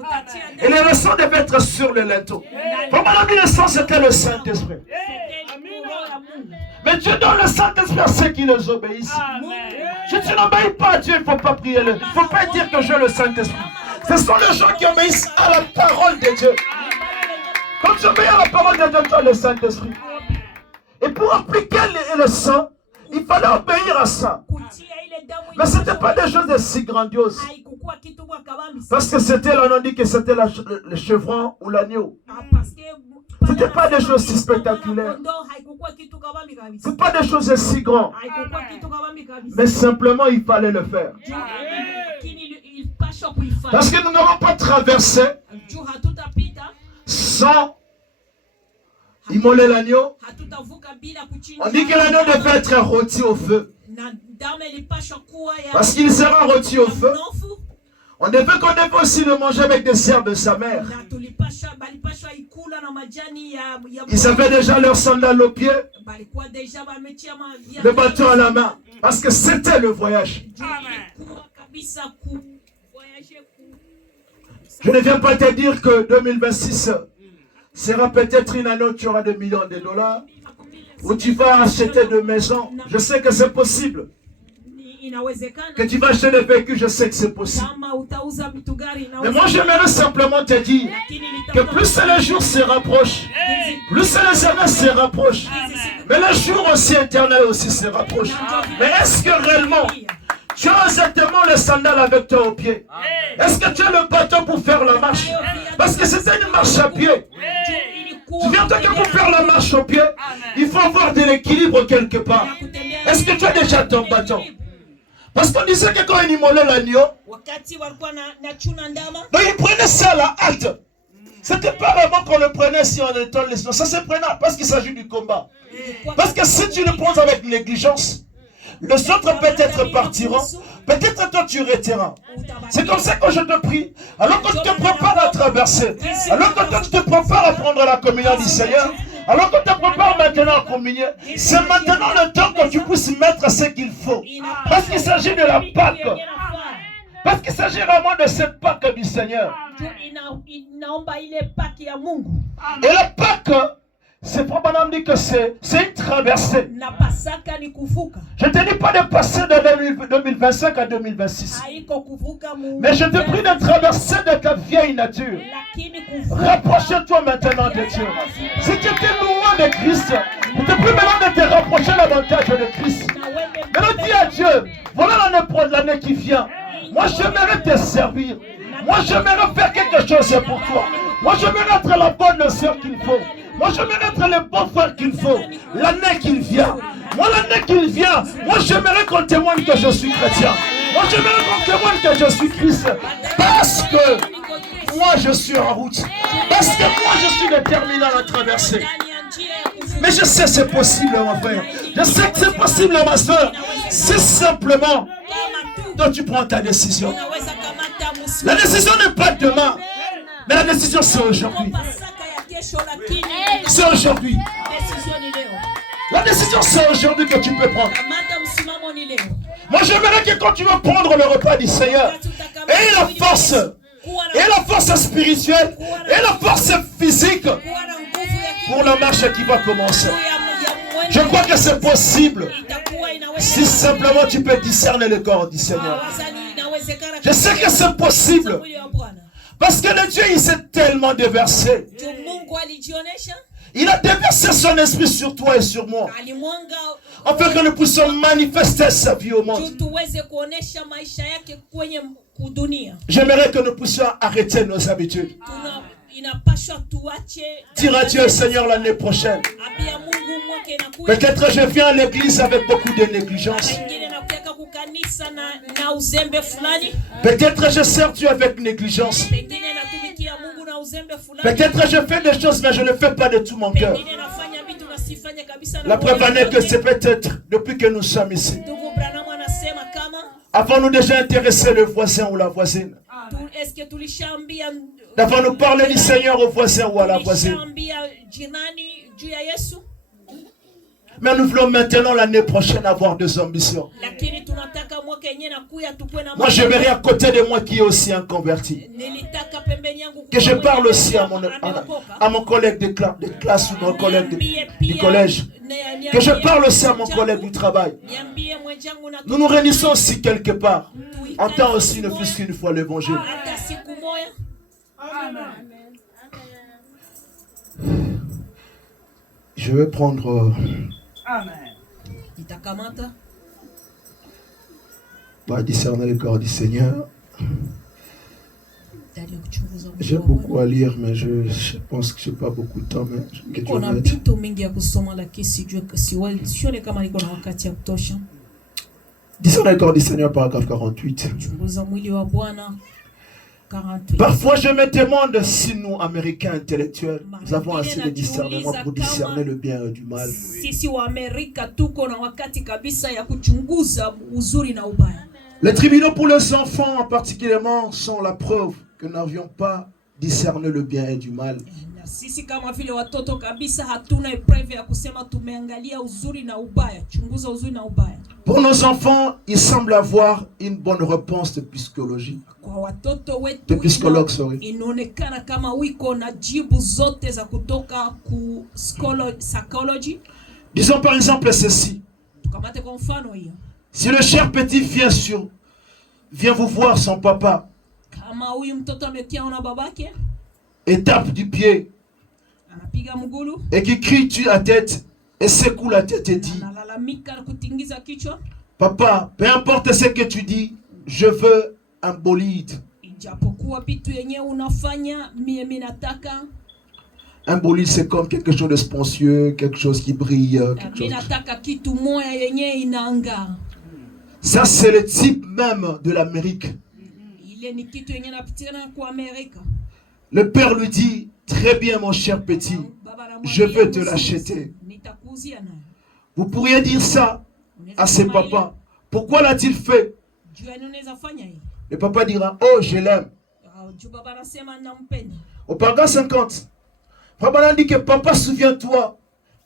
Et le sang devait être sur le linteau. Pour mon ami, le sang, c'était le Saint-Esprit. Mais Dieu donne le Saint-Esprit à ceux qui les obéissent. Si tu n'obéis pas à Dieu, il ne faut pas prier. Il ne faut pas dire que j'ai le Saint-Esprit. Ce sont les gens qui obéissent à la parole de Dieu. Quand tu obéis à la parole de Dieu, tu as le Saint-Esprit. Et pour appliquer le sang, il fallait obéir à ça. Mais ce n'était pas des choses si grandioses. Parce que c'était, là, on dit que c'était le chevron ou l'agneau. Ce n'était pas des choses si spectaculaires. Ce n'était pas des choses si grandes. Mais simplement, il fallait le faire. Parce que nous n'avons pas traversé sans immoler l'agneau. On dit que l'agneau devait être rôti au feu. Parce qu'il sera rôti au feu. On devait aussi le manger avec des herbes de sa mère. Ils avaient déjà leurs sandales aux pieds, le bâton à la main. Parce que c'était le voyage. Je ne viens pas te dire que 2026 sera peut-être une année où tu auras des millions de dollars, où tu vas acheter des maisons. Je sais que c'est possible. Que tu vas acheter des véhicules, je sais que c'est possible. Mais moi, j'aimerais simplement te dire que plus les jours se rapprochent, plus les années se rapprochent, mais les jours aussi éternels aussi se rapprochent. Mais est-ce que réellement, tu as exactement les sandales avec toi au pied? Est-ce que tu as le bâton pour faire la marche? Parce que c'était une marche à pied. Tu viens que pour faire la marche au pied, il faut avoir de l'équilibre quelque part. Est-ce que tu as déjà ton bâton? Parce qu'on disait que quand il immolait l'agneau, il prenait ça à la hâte. C'était pas vraiment qu'on le prenait si on était les ça se prenait parce qu'il s'agit du combat. Parce que si tu le prends avec négligence, les autres peut-être partiront, peut-être toi tu resteras. C'est comme ça que je te prie, alors que tu te prépares à traverser, alors que toi tu te prépares à prendre la communion du Seigneur, alors que tu te prépares maintenant à communier, c'est maintenant le temps que tu puisses mettre ce qu'il faut. Parce qu'il s'agit de la Pâque. Parce qu'il s'agit vraiment de cette Pâque du Seigneur. Et la Pâque, c'est pour madame dit que c'est une traversée. Je ne te dis pas de passer de 2025 à 2026. Mais je te prie de traverser de ta vieille nature. Rapproche-toi maintenant de Dieu. Si tu étais loin de Christ, je te prie maintenant de te rapprocher davantage de Christ. Maintenant dis à Dieu, voilà l'année qui vient. Moi j'aimerais te servir. Moi j'aimerais faire quelque chose pour toi. Moi j'aimerais être la bonne sœur qu'il faut. Moi, j'aimerais être le bon frère qu'il faut. L'année qu'il vient. Moi, l'année qu'il vient. Moi, j'aimerais qu'on témoigne que je suis chrétien. Moi, j'aimerais qu'on témoigne que je suis Christ. Parce que moi, je suis en route. Parce que moi, je suis déterminé à la traverser. Mais je sais que c'est possible, mon frère. Je sais que c'est possible, ma soeur. C'est simplement toi, tu prends ta décision. La décision n'est pas demain. Mais la décision, c'est aujourd'hui. C'est aujourd'hui. La décision, c'est aujourd'hui que tu peux prendre. Moi, j'aimerais que quand tu vas prendre le repas du Seigneur, et la force spirituelle, et la force physique, pour la marche qui va commencer. Je crois que c'est possible. Si simplement tu peux discerner le corps du Seigneur. Je sais que c'est possible. Parce que le Dieu, il s'est tellement déversé. Il a déversé son esprit sur toi et sur moi. Afin que nous puissions manifester sa vie au monde. J'aimerais que nous puissions arrêter nos habitudes. Dire à Dieu, Seigneur, l'année prochaine. Peut-être je viens à l'église avec beaucoup de négligence. kabisa na uzembe fulani. Peut-être je sers Dieu avec négligence. Pengine natumikia Mungu na uzembe fulani. Peut-être je fais des choses mais je ne le fais pas de tout mon cœur. Pengine nafanya vitu na sifanye kabisa na La preuve en est que c'est peut-être depuis que nous sommes ici. Ndugu Branham anasema kama Avons-nous déjà intéressé le voisin ou la voisine? est-ce que tulishaambia Avons-nous parlé du Seigneur au voisin ou à la voisine? tulishaambia jirani juu ya Yesu? Mais nous voulons maintenant l'année prochaine avoir des ambitions. Lakini tunataka mwaka yenyewe nakuya tukue na Moi je verrai à côté de moi qui est aussi un converti. nilitaka pembeni yangu Que je parle aussi à mon collègue de classe ou mon collègue du collège. Que je parle aussi à mon collègue du travail. niambie mwenjangu na Nous nous réunissons aussi quelque part. Entends aussi ne fût-ce qu'une fois l'évangile. hata siku moja. Je vais prendre Nitakamata discerner le corps du Seigneur. ndani ya kuchunguza J'ai Mungu wa beaucoup à lire, mais je pense que je n'ai pas beaucoup de temps. Mais que Dieu kuna m'aide. vitu mingi ya kusoma lakini sione kama niko na wakati ya kutosha. Discerner le corps du Seigneur, paragraphe 48. Chunguza mwili wa Bwana 48. Parfois, je me demande si nous, Américains intellectuels, nous avons assez de discernement pour discerner le bien et du mal. Sisi wa Amerika tuko na wakati kabisa ya kuchunguza uzuri na ubaya. Les tribunaux pour les enfants, particulièrement, sont la preuve que nous n'avions pas discerné le bien et du mal. Na sisi kama vile watoto kabisa hatuna preuve ya kusema tumeangalia uzuri na ubaya. Chunguza uzuri na ubaya. Pour nos enfants, ils semblent avoir une bonne réponse de psychologie. Kwa watoto De wetu psychologue, sorry. inaonekana kama wiko na jibu zote za kutoka ku psychology. Disons par exemple ceci. Tukamate kwa mfano hiyo. Si le cher petit vient vous voir son papa Kama huyu mtoto amekia ona babake, et tape du pied anapiga mgulu, et qui crie tu la tête et secoue la tête et dit analalamika na kutingiza kichwa, papa, peu importe ce que tu dis, je veux un bolide. ijapokuwa vitu yenyewe unafanya mimi nataka. Un bolide, c'est comme quelque chose de spongieux, quelque chose qui brille. Mimi nataka kitu moya yenyewe inaanga. Ça, c'est le type même de l'Amérique. Ile ni kitu yenyewe napitikana kwa Amerika. Le père lui dit, très bien mon cher petit, je veux te l'acheter. Nitakuzia nayo. Vous pourriez dire ça à ses papas. Pourquoi l'a-t-il fait? Juu anaweza fanya hiyo. Le papa dira, oh je l'aime. Juu baba anasema nampenda. Au paragraphe 50, papa dit que papa, souviens-toi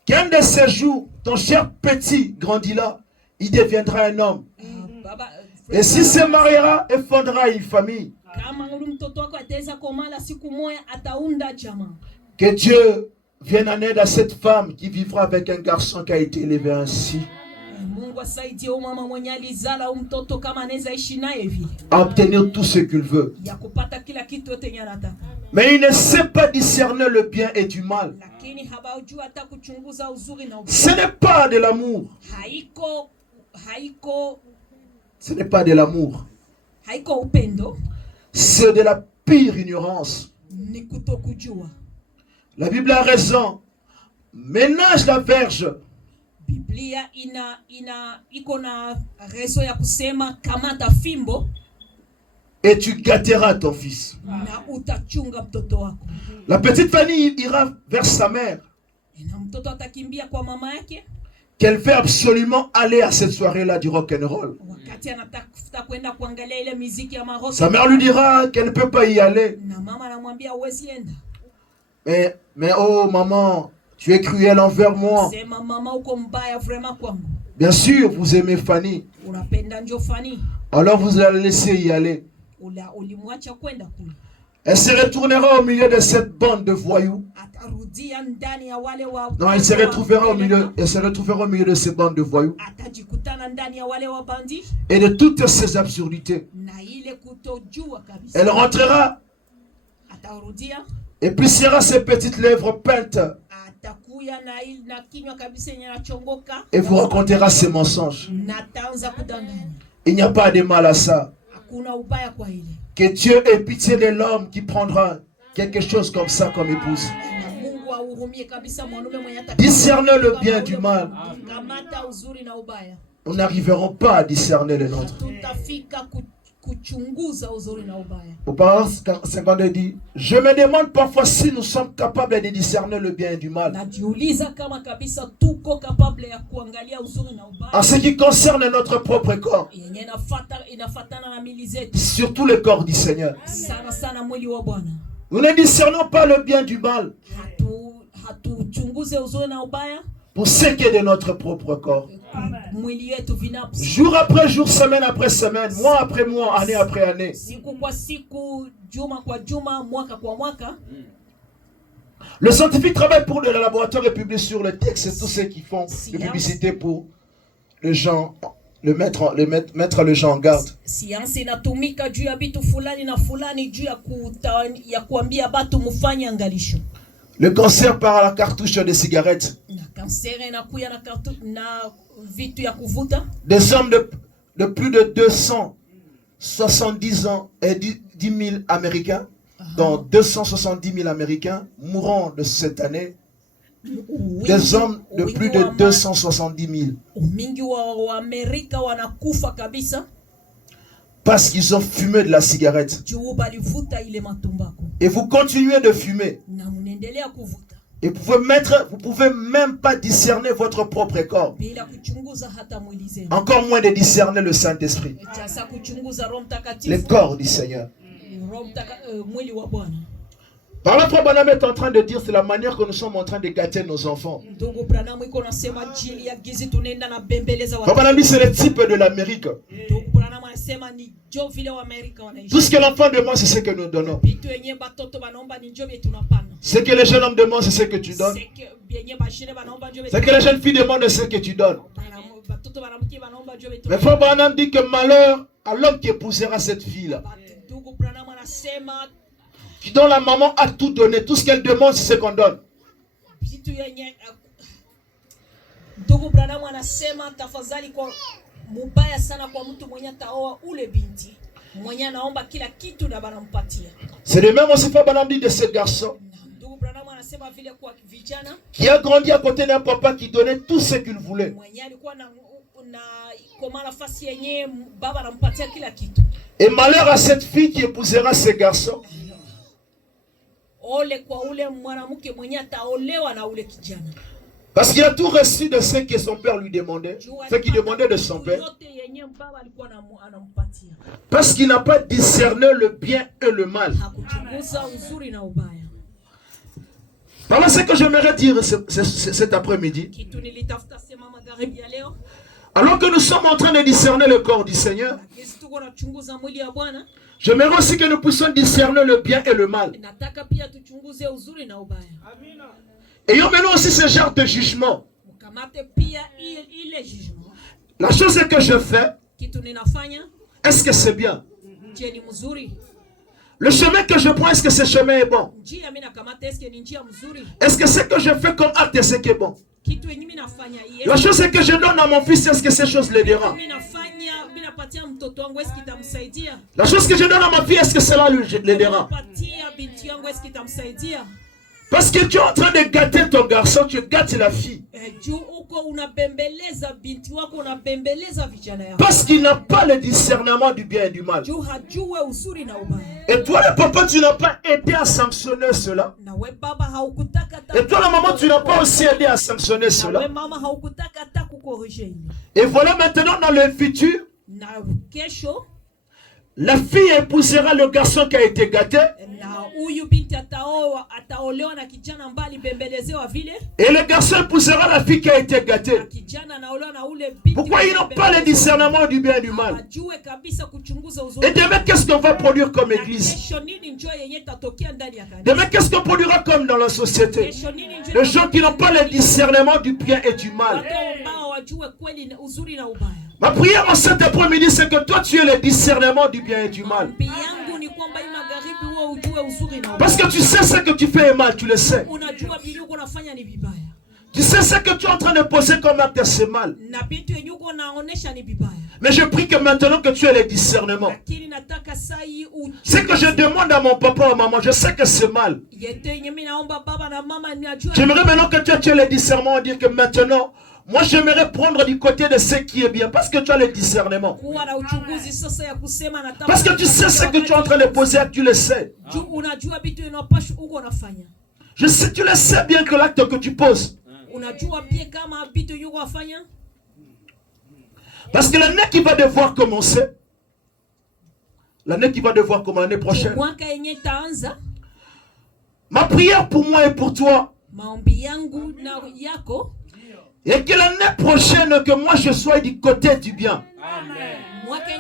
qu'un de ces jours, ton cher petit grandit là, il deviendra un homme. Et s'il se mariera et fondera une famille, que Dieu vienne en aide à cette femme qui vivra avec un garçon qui a été élevé ainsi, à obtenir tout ce qu'il veut. Mais il ne sait pas discerner le bien et du mal. Ce n'est pas de l'amour. Ce n'est pas de l'amour. C'est de la pire ignorance. La Bible a raison. Ménage la verge. Biblia iko na rezo ya kusema kamata fimbo et tu gâteras ton fils. Na utachunga mtoto wako. La petite Fanny ira vers sa mère. Na mtoto atakimbia kwa mama yake. Qu'elle veut absolument aller à cette soirée-là du rock and roll. Wakati anatafuta kwenda kuangalia ile muziki ya marock. Sa mère lui dira qu'elle ne peut pas y aller. Na mama anamwambia huwezi enda. Mais oh maman, tu es cruelle envers moi. Bien sûr, vous aimez Fanny. Alors vous la laissez y aller. Elle se retournera au milieu de cette bande de voyous. Non, elle se retrouvera au milieu de cette bande de voyous. Et de toutes ces absurdités. Elle rentrera et plissera ses petites lèvres peintes. Et vous racontera ses mensonges. Il n'y a pas de mal à ça. Que Dieu ait pitié de l'homme qui prendra quelque chose comme ça comme épouse. Discernez le bien du mal. nous n'arriverons pas à discerner le nôtre. Hatutafika kuchunguza uzuri na ubaya. Au paragraphe 52 dit, je me demande parfois si nous sommes capables de discerner le bien et du mal. Najiuliza kama kabisa tuko capable ya kuangalia uzuri na ubaya. En ce qui concerne notre propre corps, Yenye inafatana na mili zetu. surtout le corps du Seigneur. Sana sana mwili wa Bwana. Nous ne discernons pas le bien du mal Hatuchunguze uzuri na ubaya. pour ce qui est de notre propre corps. Mwili yetu vinapsi. Jour après jour, semaine après semaine, mois après mois, année après année. Siku kwa siku, juma kwa juma, mwaka kwa mwaka. Le scientifique travaille pour le laboratoire et publie sur le texte et tous ceux qui font de publicité pour les gens, mettre les gens en garde. Science inatumika juu ya vitu fulani na fulani juu ya kuambia batu mufanye angalisho. Le cancer par la cartouche des cigarettes. Na cancer inakuya na vitu ya kuvuta. Des hommes de plus de 270 ans et 10 000 Américains, dont 270 000 Américains mourront de cette année. Des hommes de plus de 270 000. Mingi wa Amerika wanakufa kabisa. Parce qu'ils ont fumé de la cigarette. Et vous continuez de fumer. Et vous pouvez même pas discerner votre propre corps. Encore moins de discerner le Saint-Esprit. Le corps du Seigneur. Par là, Frère Branham est en train de dire, c'est la manière que nous sommes en train de gâter nos enfants. Frère Branham dit, c'est le type de l'Amérique. Tout ce que l'enfant demande, c'est ce que nous donnons. Ce que les jeunes hommes demandent, c'est ce que tu donnes. Ce que les jeunes filles demandent, c'est ce que tu donnes. Mais Frère Branham dit que malheur à l'homme qui épousera cette fille-là. Dont la maman a tout donné, tout ce qu'elle demande, c'est ce qu'on donne. C'est le même aussi, Frère Branham dit de ce garçon qui a grandi à côté d'un papa qui donnait tout ce qu'il voulait. Et malheur à cette fille qui épousera ce garçon. Parce qu'il a tout reçu de ce que son père lui demandait, ce qu'il demandait de son père. Parce qu'il n'a pas discerné le bien et le mal. Voilà ce que j'aimerais dire cet après-midi. Alors que nous sommes en train de discerner le corps du Seigneur, j'aimerais aussi que nous puissions discerner le bien et le mal. Ayons maintenant aussi ce genre de jugement. La chose que je fais, est-ce que c'est bien? Le chemin que je prends, est-ce que ce chemin est bon? Est-ce que ce que je fais comme acte, c'est qui est bon? La chose que je donne à mon fils, est-ce que ces choses l'aidera? La chose que je donne à ma fille, est-ce que cela l'aidera? Parce que tu es en train de gâter ton garçon, tu gâtes la fille. Parce qu'il n'a pas le discernement du bien et du mal. Et toi le papa, tu n'as pas aidé à sanctionner cela. Et toi la maman, tu n'as pas aussi aidé à sanctionner cela. Et voilà maintenant dans le futur, la fille épousera le garçon qui a été gâté. Et le garçon épousera la fille qui a été gâtée. Pourquoi ils n'ont pas le discernement du bien et du mal? Et demain, qu'est-ce qu'on va produire comme église? Demain, qu'est-ce qu'on produira comme dans la société? Les gens qui n'ont pas le discernement du bien et du mal. Ma prière en cet après-midi, c'est que toi tu aies le discernement du bien et du mal. Parce que tu sais ce que tu fais est mal, tu le sais. Tu sais ce que tu es en train de poser comme acte, c'est mal. Mais je prie que maintenant que tu aies le discernement. Ce que je demande à mon papa ou à maman, je sais que c'est mal. J'aimerais maintenant que tu aies le discernement et dire que maintenant, Moi, j'aimerais prendre du côté de ce qui est bien, parce que tu as le discernement. Parce que tu sais ce que tu es en train de poser, tu le sais. Je sais, tu le sais bien que l'acte que tu poses. Parce que l'année qui va devoir commencer, l'année prochaine, ma prière pour moi et pour toi, et que l'année prochaine, que moi je sois du côté du bien.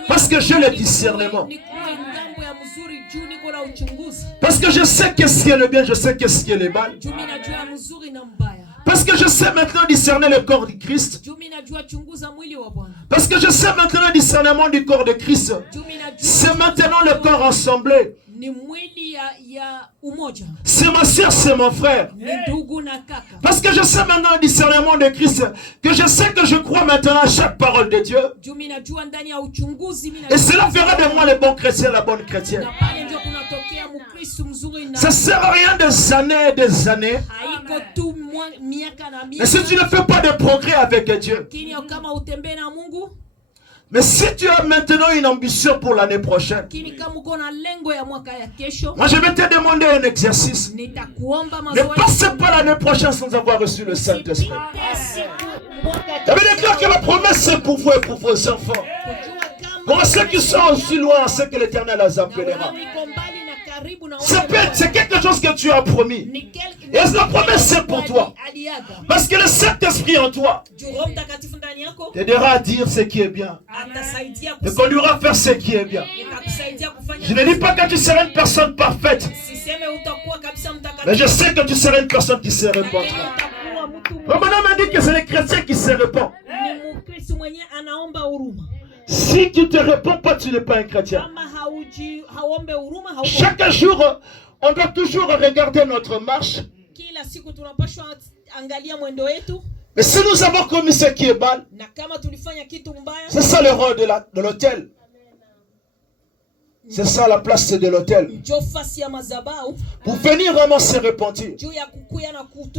Parce que j'ai le discernement. Parce que je sais qu'est-ce qui est le bien, je sais qu'est-ce qui est le mal. Parce que je sais maintenant discerner le corps du Christ. Parce que je sais maintenant le discernement du corps de Christ. C'est maintenant le corps assemblé. C'est ma soeur, c'est mon frère. Parce que je sais maintenant le discernement de Christ, que je sais que je crois maintenant à chaque parole de Dieu. Et cela fera de moi le bon chrétien, la bonne chrétienne. Ça ne sert à rien des années et des années. Mais si tu ne fais pas de progrès avec Dieu, mais si tu as maintenant une ambition pour l'année prochaine, moi je vais te demander un exercice. Ne passe pas l'année prochaine sans avoir reçu le Saint-Esprit. Ça veut dire que la promesse c'est pour vous et pour vos enfants. Pour ceux qui sont aussi loin, à ceux que l'Éternel les appellera. C'est quelque chose que tu as promis. Et la promesse c'est pour toi. Parce que le Saint-Esprit en toi t'aidera à dire ce qui est bien. Te conduira à faire ce qui est bien. Je ne dis pas que tu seras une personne parfaite. Mais je sais que tu seras une personne qui se répandra. Maintenant m'a dit que c'est les chrétiens qui se répandent. Si tu ne te réponds pas, tu n'es pas un chrétien. Chaque jour, on doit toujours regarder notre marche. Mais si nous avons commis ce qui est mal, c'est ça le rôle de l'autel. C'est ça la place de l'autel. Pour venir vraiment se repentir.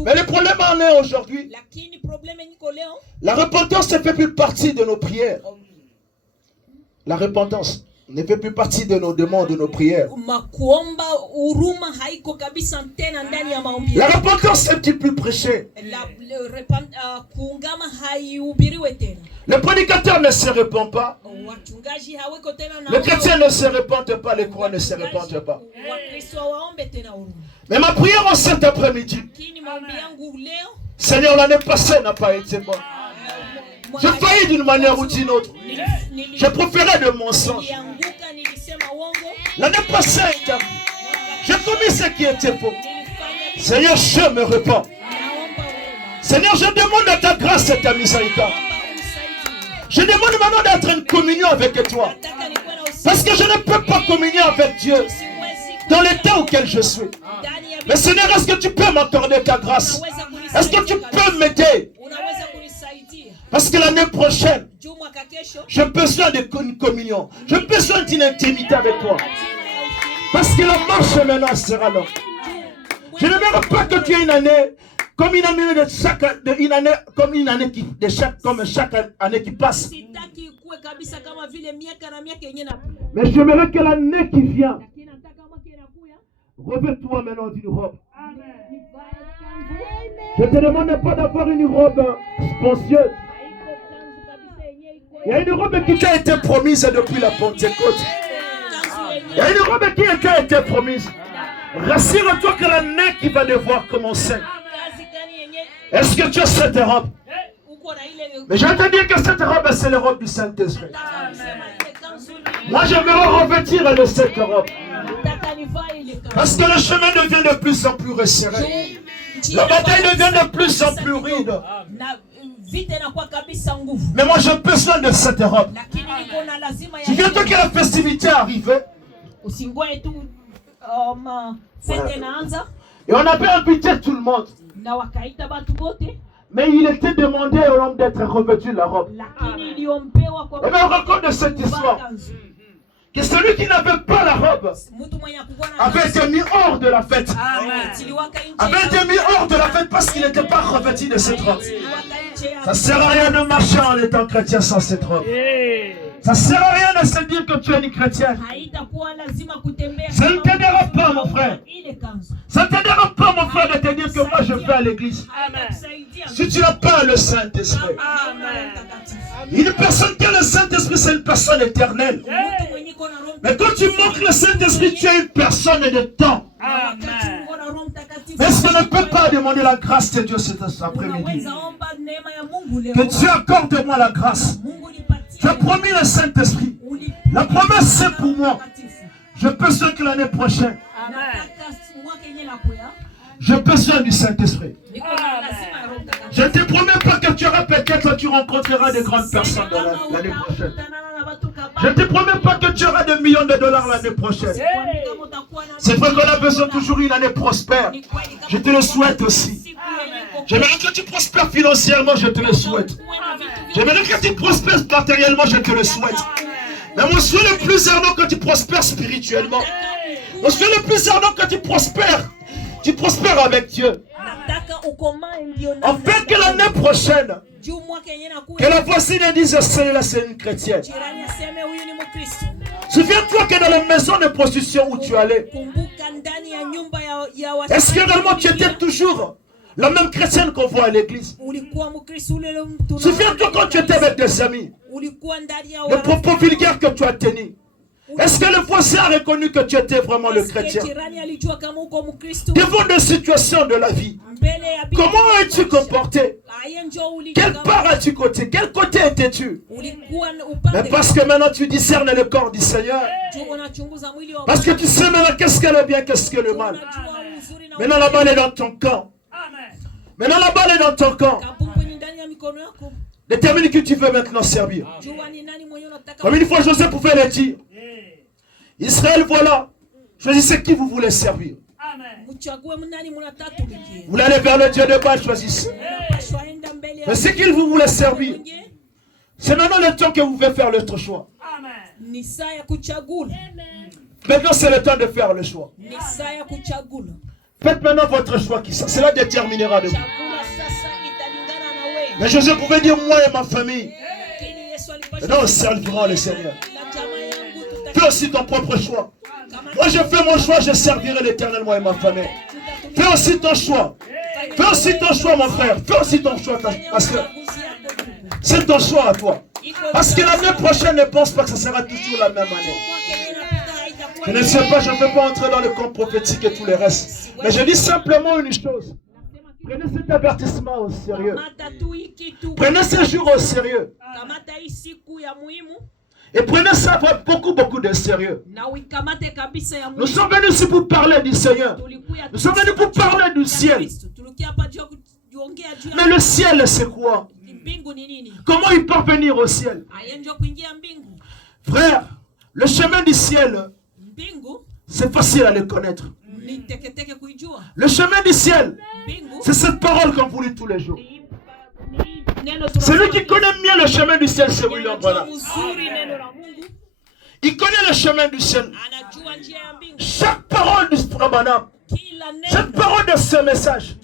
Mais le problème en est aujourd'hui, la repentance ne fait plus partie de nos prières. La repentance ne fait plus partie de nos demandes, de nos prières. La repentance n'est plus prêchée. Le prédicateur ne se répand pas. Le chrétien ne se répand pas. Les croix ne se répandent pas. Mais ma prière en cet après-midi, Seigneur, l'année passée n'a pas été bonne. J'ai failli d'une manière ou d'une autre. J'ai proféré de mensonges. L'année passée, j'ai commis ce qui était faux. Seigneur, je me répands. Seigneur, je demande à ta grâce et ta miséricorde. Je demande maintenant d'être en communion avec toi. Parce que je ne peux pas communier avec Dieu dans l'état auquel je suis. Mais Seigneur, est-ce que tu peux m'accorder ta grâce? Est-ce que tu peux m'aider? Parce que l'année prochaine, j'ai besoin d'une communion. J'ai besoin d'une intimité avec toi. Parce que la marche maintenant sera longue. Je n'aimerais pas que tu aies une année comme une année de chaque année, comme chaque année qui passe. Mais j'aimerais que l'année qui vient, revêt-toi maintenant d'une robe. Je ne te demande pas d'avoir une robe spacieuse. Il y a une robe qui t'a été promise depuis la Pentecôte. Il y a une robe qui t'a été promise. Rassure-toi que l'année qui va devoir commencer. Est-ce que tu as cette robe? Mais je vais te dire que cette robe, c'est la robe du Saint-Esprit. Moi, j'aimerais revêtir de cette robe. Parce que le chemin devient de plus en plus resserré. La bataille devient de plus en plus rude. Mais moi j'ai besoin de cette robe. Souviens-toi que la festivité est arrivée. Et on avait invité tout le monde. Mais il était demandé à l'homme d'être revêtu de la robe. Et bien on raconte de cette histoire que celui qui n'avait pas la robe avait été mis hors de la fête. Avait été mis hors de la fête parce qu'il n'était pas revêtu de cette robe. Ça sert à rien de marcher en étant chrétien sans cette robe. Ça sert à rien de se dire que tu es une chrétienne. Ça ne te dérange pas, mon frère. Ça ne te dérange pas, mon frère, de te dire que moi je vais à l'église. Si tu n'as pas le Saint-Esprit. Une personne qui a le Saint-Esprit, c'est une personne éternelle. Mais quand tu manques le Saint-Esprit, tu es une personne de temps. Est-ce qu'on ne peut pas demander la grâce de Dieu cet après-midi? Que Dieu accorde-moi la grâce. Tu as promis le Saint-Esprit. La promesse c'est pour moi. Je peux besoin que l'année prochaine, j'ai besoin du Saint-Esprit. Je ne te promets pas que tu auras peut-être, tu rencontreras de grandes personnes l'année prochaine. Je ne te promets pas que tu auras des millions de dollars l'année prochaine. C'est vrai qu'on a besoin toujours d'une année prospère. Je te le souhaite aussi. J'aimerais que tu prospères financièrement, je te le souhaite. J'aimerais que tu prospères matériellement, je te le souhaite. Mais mon souhait le plus ardent que tu prospères spirituellement. Mon souhait le plus ardent que tu prospères avec Dieu. En fait que l'année prochaine, que la voisine dise celle-là c'est une chrétienne. Souviens-toi que dans la maison de prostitution où tu allais, est-ce que réellement tu étais toujours la même chrétienne qu'on voit à l'église? Souviens-toi quand tu étais avec des amis, les propos vulgaires que tu as tenus. Est-ce que le voisin a reconnu que tu étais vraiment le chrétien? Devant des situations de la vie, comment as-tu comporté? Quelle part as-tu côté? Quel côté étais-tu? Mais parce que maintenant tu discernes le corps du Seigneur. Parce que tu sais maintenant qu'est-ce que le bien, qu'est-ce que le mal. Maintenant la balle est dans ton camp. Maintenant la balle est dans ton camp. Détermine qui tu veux maintenant servir. Comme une fois Joseph pouvait le dire. Israël, voilà. Choisissez qui vous voulez servir. Vous allez vers le Dieu de Baal, choisissez. Mais c'est qui vous voulez servir. C'est maintenant le temps que vous pouvez faire l'autre choix. Maintenant c'est le temps de faire le choix. Faites maintenant votre choix qui ça. Cela déterminera de vous. Mais Joseph pouvait dire moi et ma famille. Maintenant on servira le Seigneur. Fais aussi ton propre choix. Moi je fais mon choix, je servirai l'Éternel moi et ma famille. Fais aussi ton choix. Fais aussi ton choix mon frère. Fais aussi ton choix. Parce que c'est ton choix à toi. Parce que l'année prochaine ne pense pas que ça sera toujours la même année. Je ne sais pas, je ne peux pas entrer dans le camp prophétique et tout le reste. Mais je dis simplement une chose. Prenez cet avertissement au sérieux. Prenez ce jour au sérieux. Et prenez ça avec beaucoup de sérieux. Nous sommes venus ici pour parler du Seigneur. Nous sommes venus pour parler du ciel. Mais le ciel, c'est quoi? Comment il peut venir au ciel? Frère, le chemin du ciel, c'est facile à le connaître. Le chemin du ciel, c'est cette parole qu'on vous lit tous les jours. Celui qui connaît mieux le chemin du ciel, c'est William Branham. Il connaît le chemin du ciel. Chaque parole du Branham, cette parole de ce message,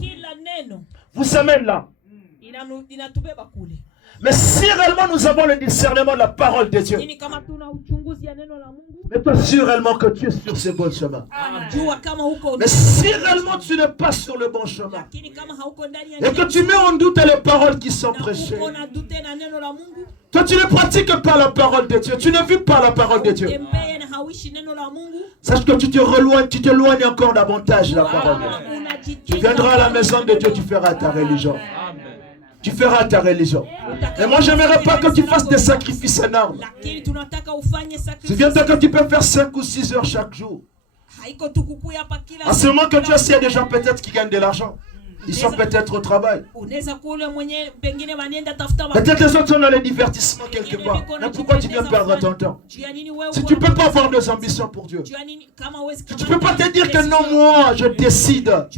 vous amène là. Mais si réellement nous avons le discernement de la parole de Dieu, mais toi sûr réellement que tu es sur ce bon chemin. Mais si réellement tu n'es pas sur le bon chemin, et que tu mets en doute les paroles qui sont prêchées, toi tu ne pratiques pas la parole de Dieu, tu ne vis pas la parole de Dieu, sache que tu t'éloignes encore davantage de la parole de Dieu. Tu viendras à la maison de Dieu, tu feras ta religion. Tu feras ta religion. Et moi, je n'aimerais pas que tu fasses des sacrifices énormes. Souviens-toi que tu peux faire 5 ou 6 heures chaque jour. En ce moment que tu as, il y a des gens peut-être qui gagnent de l'argent. Ils sont peut-être au travail. Peut-être les autres sont dans les divertissements quelque part. Mais pourquoi tu viens perdre ton temps? Si tu ne peux pas avoir des ambitions pour Dieu. Si tu ne peux pas te dire que non, moi, je décide.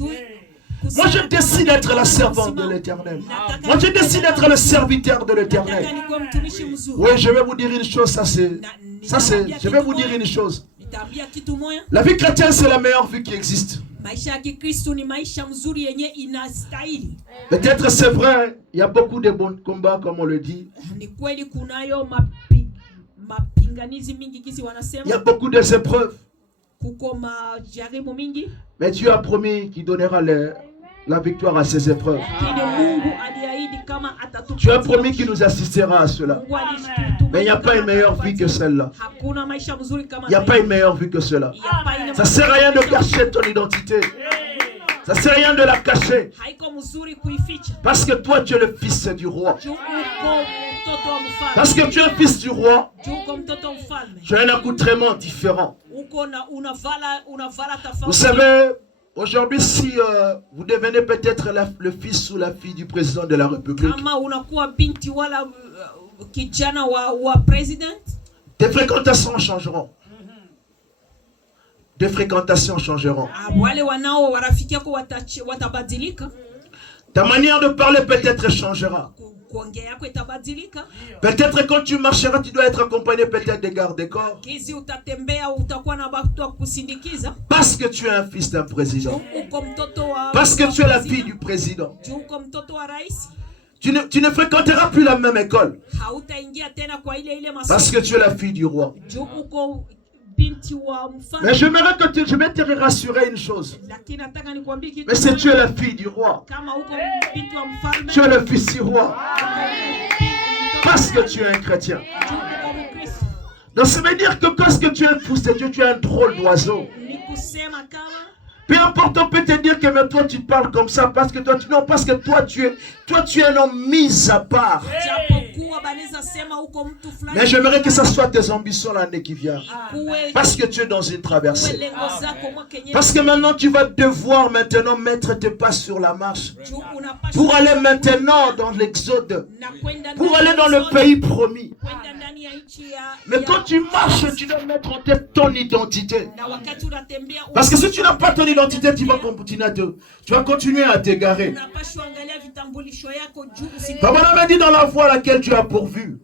Moi je décide d'être la servante de l'Éternel. Moi je décide d'être le serviteur de l'Éternel. Oui, je vais vous dire une chose, je vais vous dire une chose. La vie chrétienne c'est la meilleure vie qui existe. Maisha ya Kikristo ni maisha mzuri yenye inastahili. Peut-être c'est vrai, il y a beaucoup de bons combats comme on le dit. Ni kweli kunayo mapinganizi mingi kisi wanasema. Il y a beaucoup de épreuves. Kuko majaribu mingi. Mais Dieu a promis qu'il donnera la victoire à ces épreuves. Tu as promis qu'il nous assistera à cela. Mais il n'y a pas une meilleure vie que celle-là. Il n'y a pas une meilleure vie que cela. Ça ne sert à rien de cacher ton identité. Ça ne sert à rien de la cacher. Parce que toi, tu es le fils du roi. Parce que tu es un fils du roi, tu as un accoutrement différent. Vous savez, aujourd'hui, si vous devenez peut-être le fils ou la fille du président de la République, tes fréquentations changeront. Des fréquentations changeront. Ta manière de parler peut-être changera. Peut-être quand tu marcheras, tu dois être accompagné peut-être des gardes-corps. Parce que tu es un fils d'un président. Parce que tu es la fille du président. Tu ne fréquenteras plus la même école. Parce que tu es la fille du roi. Mais j'aimerais que je vais te rassurer une chose. Mais si tu es la fille du roi, tu es le fils du roi. Parce que tu es un chrétien. Donc ça veut dire que parce que tu es un fils de Dieu, tu es un drôle d'oiseau. Peu importe, on peut te dire que mais toi tu parles comme ça parce que toi tu non parce que toi tu es un homme mis à part. Mais j'aimerais que ça soit tes ambitions l'année qui vient. Parce que tu es dans une traversée. Parce que maintenant tu vas devoir maintenant mettre tes pas sur la marche. Pour aller maintenant dans l'exode. Pour aller dans le pays promis. Mais quand tu marches, tu dois mettre en tête ton identité. Parce que si tu n'as pas ton identité, tu vas continuer à t'égarer. Papa m'a dit dans la voie à laquelle tu as pourvu,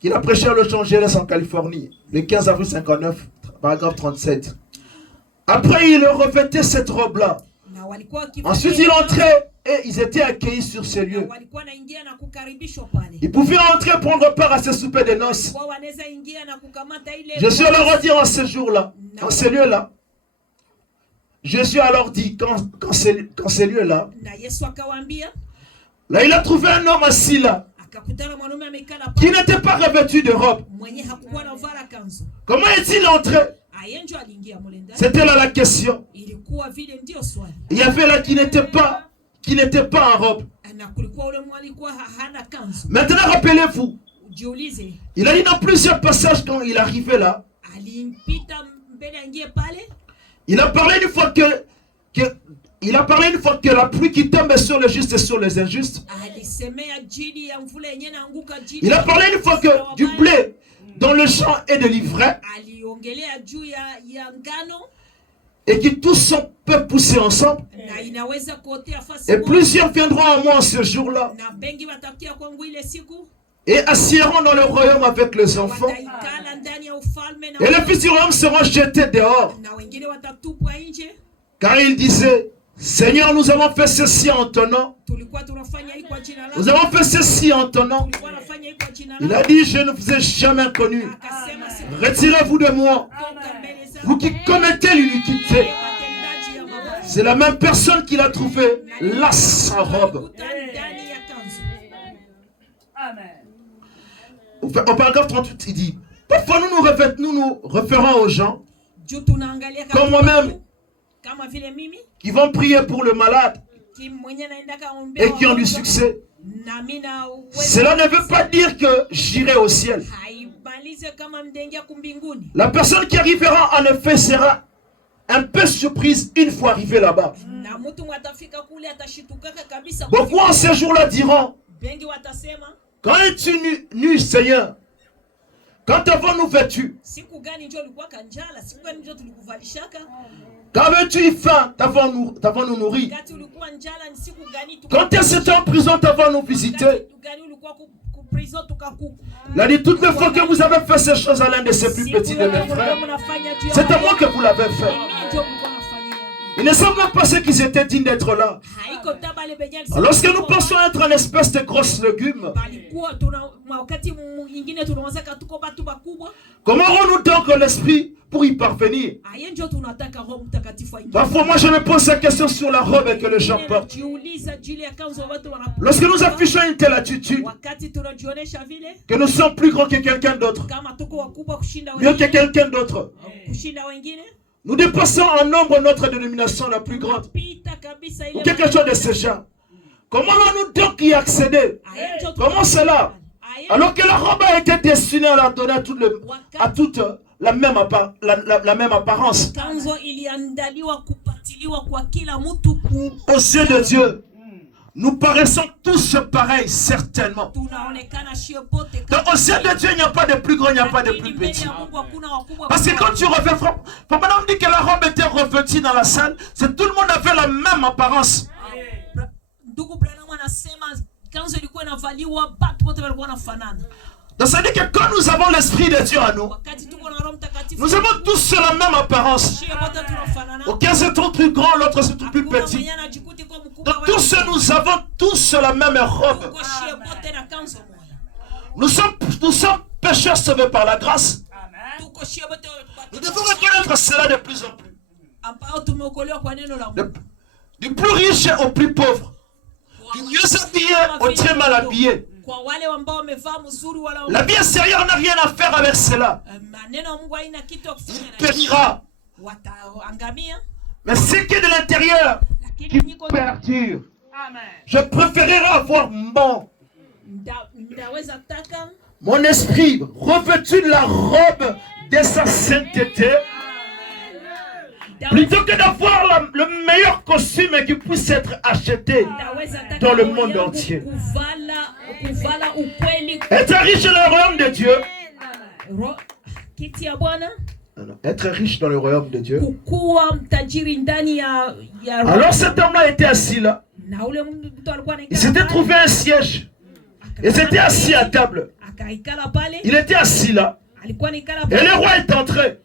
qu'il a prêché à Los Angeles en Californie, le 15 avril 59, paragraphe 37. Après, il revêtait cette robe-là. Ensuite, il entrait et ils étaient accueillis sur ces lieux. Ils pouvaient entrer et prendre part à ces soupers de noces. Jésus alors dit en ces jours-là, en ces lieux-là, Jésus alors dit, quand ces lieux-là, là il a trouvé un homme assis là, qui n'était pas revêtu de robe. Comment est-il entré? C'était là la question. Il y avait là qui n'était pas en robe. Maintenant rappelez-vous, il a dit dans plusieurs passages quand il arrivait là, il a parlé une fois que la pluie qui tombe sur les justes et sur les injustes. Il a parlé une fois que du blé dans le champ est de l'ivraie. Et que tous son peuple pousser ensemble. Et plusieurs viendront à moi en ce jour-là. Et assiéront dans le royaume avec les enfants. Et les fils du royaume seront jetés dehors. Car il disait, Seigneur, nous avons fait ceci en ton nom. Nous avons fait ceci en ton nom. Il a dit, je ne vous ai jamais connu. Retirez-vous de moi. Vous qui commettez l'iniquité. C'est la même personne qui l'a trouvé là sans robe. Au paragraphe 38, il dit, parfois nous nous référons aux gens, comme moi-même, qui vont prier pour le malade et qui ont du succès. Cela ne veut pas dire que j'irai au ciel. La personne qui arrivera en effet sera un peu surprise une fois arrivé là-bas. Beaucoup en ces jours-là diront, quand es-tu nu, Seigneur? Quand avons-nous vêtu? Quand avais-tu faim, t'avons-nous nourri? Quand est-ce en prison, t'avons-nous visité? Il a dit, toutes les fois que vous avez fait ces choses à l'un de ces plus petits de mes frères, c'est à moi que vous l'avez fait. Ils ne savent même pas ce qu'ils étaient dignes d'être là. Lorsque nous pensons être une espèce de grosse légume, comment aurons-nous donc l'esprit pour y parvenir? Parfois, moi, je me pose la question sur la robe que les gens portent. Lorsque nous affichons une telle attitude, que nous sommes plus grands que quelqu'un d'autre, mieux que quelqu'un d'autre, nous dépassons en nombre notre dénomination la plus grande, ou quelque chose de ce genre. Comment allons-nous donc y accéder? Comment cela? Alors que la robe a été destinée à leur donner à toutes la même apparence. Aux yeux de Dieu, nous paraissons tous pareils, certainement. Donc aux yeux de Dieu, il n'y a pas de plus grand, il n'y a pas de plus petit. Parce que quand tu revêts, maintenant on dit que la robe était revêtue dans la salle, c'est tout le monde avait la même apparence. Donc ça veut dire que quand nous avons l'Esprit de Dieu à nous, nous avons tous la même apparence. Aucun c'est trop plus grand, l'autre c'est tout plus petit. Donc tous nous avons tous la même robe. Nous sommes pécheurs sauvés par la grâce. Nous devons reconnaître cela de plus en plus. Du plus riche au plus pauvre. Du mieux habillé au très mal habillé. La vie extérieure n'a rien à faire avec cela. Il périra. Mais ce qui est de l'intérieur qui perdure. Je préférerais avoir mon esprit revêtu de la robe de sa sainteté, plutôt que d'avoir le meilleur costume qui puisse être acheté dans le monde entier. Être riche dans le royaume de Dieu. Être riche dans le royaume de Dieu. Alors cet homme-là était assis là. Il s'était trouvé un siège. Il s'était assis à table. Il était assis là. Et le roi est entré.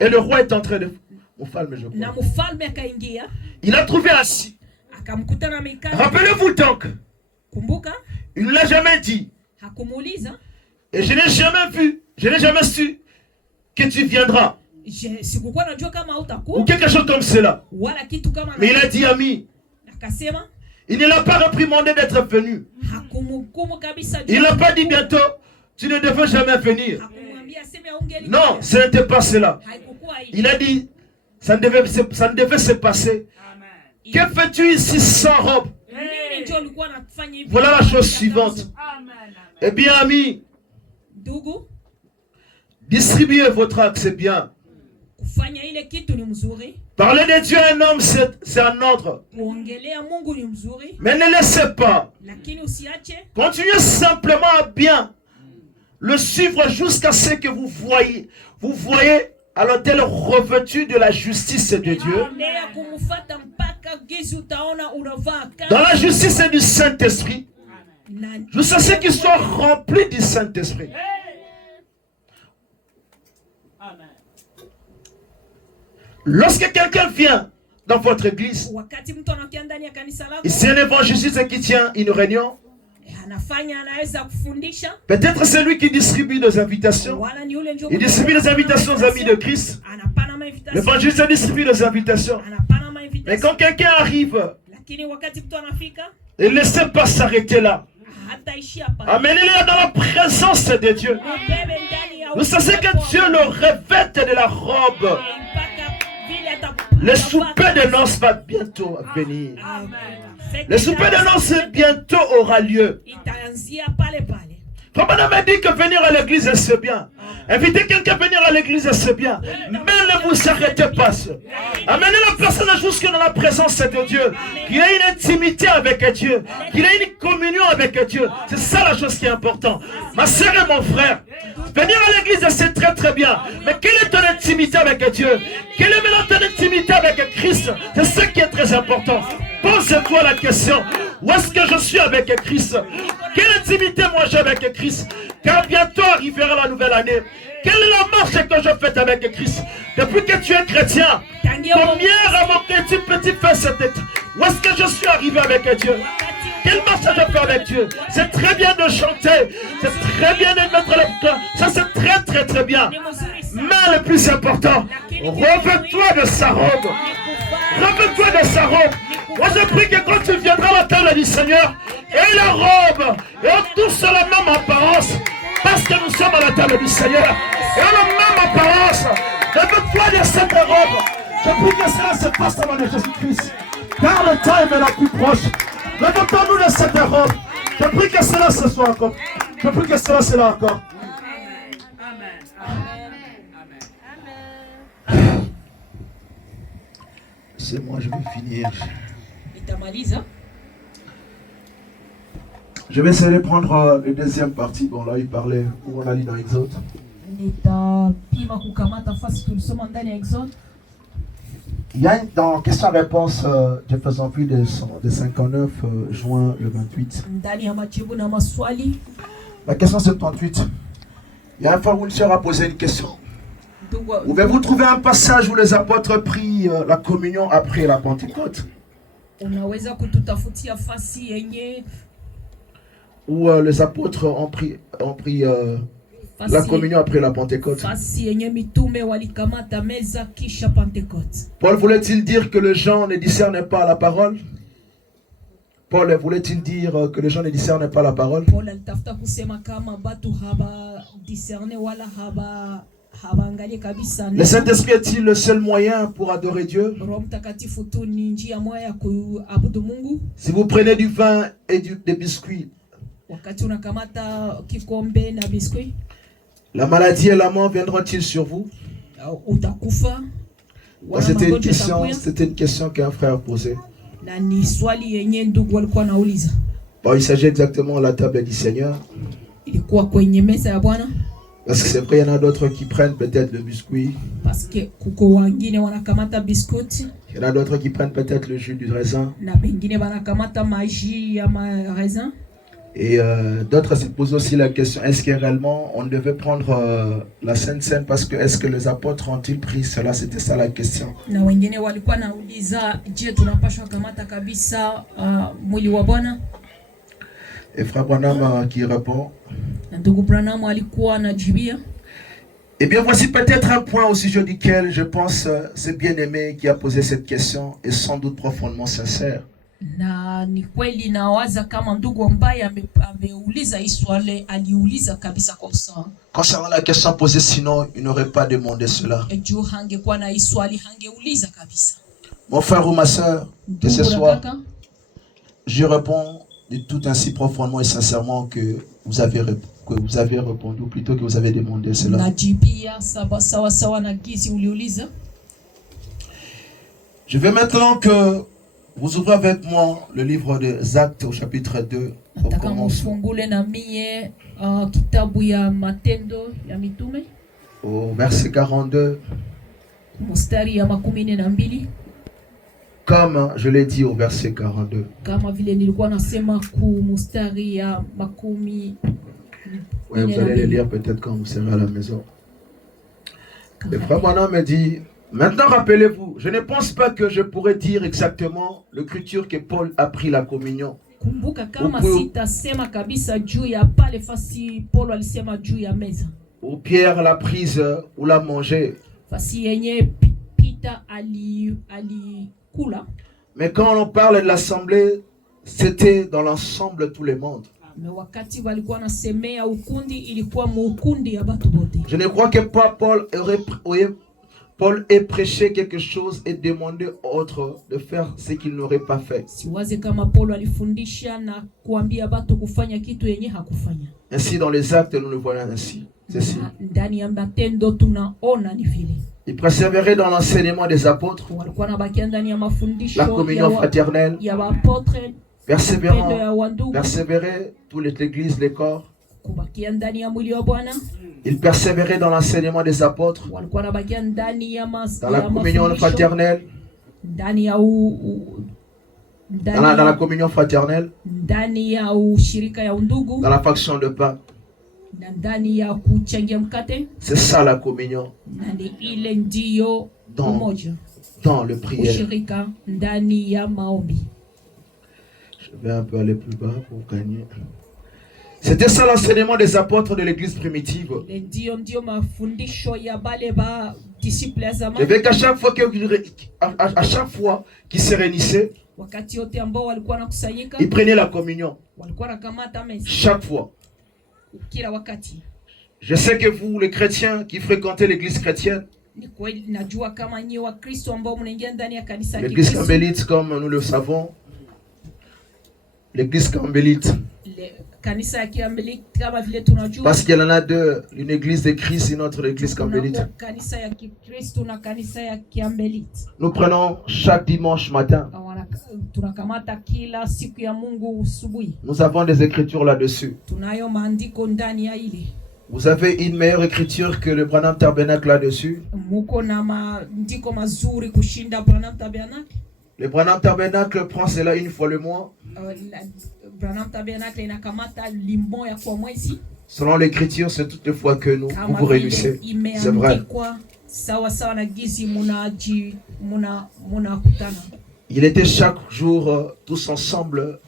Et le roi est entré de... Il a trouvé assis. Rappelez-vous donc. Il ne l'a jamais dit. Et je n'ai jamais vu, je n'ai jamais su que tu viendras. Ou quelque chose comme cela. Mais il a dit, ami, il ne l'a pas réprimandé d'être venu. Il n'a pas dit bientôt, tu ne devais jamais venir. Non, ce n'était pas cela. Il a dit, ça ne devait se passer. Que fais-tu ici sans robe? Voilà la chose suivante. Eh bien, amis, distribuez votre acte, c'est bien. Parler de Dieu à un homme, c'est un ordre. Mais ne laissez pas. Continuez simplement à bien le suivre jusqu'à ce que vous voyez à l'autel revêtu de la justice de Dieu. Dans la justice du Saint-Esprit. Jusqu'à ce qu'il soit rempli du Saint-Esprit. Lorsque quelqu'un vient dans votre église, et c'est un évangéliste qui tient une réunion, peut-être c'est lui qui distribue des invitations. Il distribue des invitations aux amis de Christ. L'évangéliste distribue des invitations. Mais quand quelqu'un arrive, il ne laissez pas s'arrêter là. Amenez-le dans la présence de Dieu. Vous savez que Dieu le revête de la robe. Le souper de noces va bientôt venir. Le souper de noces bientôt aura lieu. Papa m'a dit que venir à l'église c'est bien. Inviter quelqu'un à venir à l'église c'est bien. Mais ne vous arrêtez pas. Amenez la personne jusque dans la présence de Dieu. Qu'il ait une intimité avec Dieu. Qu'il ait une communion avec Dieu. C'est ça la chose qui est importante. Ma sœur et mon frère, venir à l'église c'est très très bien. Mais quelle est ton intimité avec Dieu? Quelle est maintenant ton intimité avec Christ? C'est ce qui est très important. Pose-toi la question. Où est-ce que je suis avec Christ? Quelle intimité moi j'ai avec Christ? Car bientôt arrivera la nouvelle année. Quelle est la marche que je fais avec Christ? Depuis que tu es chrétien, combien avant que tu peux faire cette tête? Où est-ce que je suis arrivé avec Dieu? Quelle marche je fais avec Dieu? C'est très bien de chanter, c'est très bien de mettre le cœur, ça c'est très bien. Mais le plus important, revêt-toi de sa robe. Revêt-toi de sa robe. Moi je prie que quand tu viendras à la table du Seigneur, et la robe, et on tous la même apparence, parce que nous sommes à la table du Seigneur, et la même apparence, revêt-toi de cette robe. Je prie que cela se passe avant de Jésus-Christ, car le temps est maintenant plus proche. Revêtons-nous de cette robe. Je prie que cela se soit encore. Je prie que cela soit encore. C'est moi, je vais finir. Je vais essayer de prendre la deuxième partie. Bon, là, il parlait où on a lu dans Exode. Il y a dans question-réponse de faisant plus de 59 juin le 28. La question 78. Il y a un frère ou une sœur a posé une question. Pouvez-vous trouver un passage où les apôtres prient la communion après la Pentecôte? Où les apôtres ont pris la communion après la Pentecôte. Paul voulait-il dire que les gens ne discernaient pas la parole? Paul voulait-il dire que les gens ne discernaient pas la parole? Le Saint-Esprit est-il le seul moyen pour adorer Dieu? Si vous prenez du vin et des biscuits, la maladie et la mort viendront-ils sur vous? C'était une question qu'un frère posait. Bon, il s'agit exactement de la table du Seigneur. Parce que c'est vrai, il y en a d'autres qui prennent peut-être le biscuit. Il y en a d'autres qui prennent peut-être le jus du raisin. Et d'autres se posent aussi la question, est-ce que réellement on devait prendre la Sainte Seine parce que est-ce que les apôtres ont-ils pris cela? C'était ça la question. Et Frère Branham qui répond. Eh bien voici peut-être un point au sujet duquel je pense c'est bien-aimé qui a posé cette question et sans doute profondément sincère. Na ni kweli nawaza kama ndugu ambaye ameuliza hii swali aliuliza kabisa kwa usawa. Concernant la question posée, sinon il n'aurait pas demandé cela. Juu hangekuwa na hii swali hangeuliza kabisa. Mon frère ou ma soeur, que ce soit, je réponds de tout ainsi profondément et sincèrement que vous avez répondu, ou plutôt que vous avez demandé cela. Najibia sawa sawa na gizi uliuliza. Je vais maintenant que vous ouvrez avec moi le livre des Actes au chapitre 2. Au verset 42. Comme je l'ai dit au verset 42. Oui, vous allez le lire peut-être quand vous serez à la maison. Le frère Branham me dit, maintenant rappelez-vous, je ne pense pas que je pourrais dire exactement l'écriture que Paul a pris la communion. Ou Pierre l'a prise ou l'a mangée. Mais quand on parle de l'assemblée, c'était dans l'ensemble de tous les mondes. Je ne crois que pas Paul ait prêché quelque chose et demandé aux autres de faire ce qu'il n'aurait pas fait. Ainsi dans les actes, nous le voyons ainsi. Il persévérait dans l'enseignement des apôtres, la communion fraternelle, persévérait toute l'église, les corps. Il persévérait dans l'enseignement des apôtres, dans la communion fraternelle, dans la communion fraternelle, dans la faction de pain. na ndani ya kuchangia mkate, C'est ça la communion. na ni ile ndio umoja, Dans le prière. ushirika ndani ya maombi. Je vais un peu aller plus bas pour gagner. C'était ça l'enseignement des apôtres de l'église primitive. Ile ndio mafundisho ya bale ba disciple ya Je zamani. veux qu'à chaque fois à chaque fois qu'ils se réunissaient, Wakati yote ambao walikuwa nakusanyika, ils prenaient la communion. walikuwa nakamata meza Chaque fois. kila wakati. Je sais que vous, les chrétiens qui fréquentez l'église chrétienne, Ni kweli najua kama nyinyi wa Kristo ambao mnaingia ndani ya kanisa la l'église Kikristo, carmélite comme nous le savons, l'église carmélite, kanisa ya Kiambelite kama vile tunajua, parce qu'il y en a deux, une église de Christ et une autre église carmélite. kuna kanisa ya Kikristo na kanisa ya Kiambelite. Nous prenons chaque dimanche matin. Tunakamata kila siku ya Mungu asubuhi. Nous avons des écritures là-dessus. Tunayo maandiko ndani ya ile. Vous avez une meilleure écriture que le Branham Tabernacle là-dessus. Muko na maandiko mazuri kushinda Branham Tabernacle. Le Branham Tabernacle prend cela une fois le mois. Branham Tabernacle inakamata limbo ya kwa mwezi. Selon l'écriture, c'est toutes les fois que vous vous réunissez. C'est vrai. Sawa sawa na gizi munakutana. Il était chaque jour tous ensemble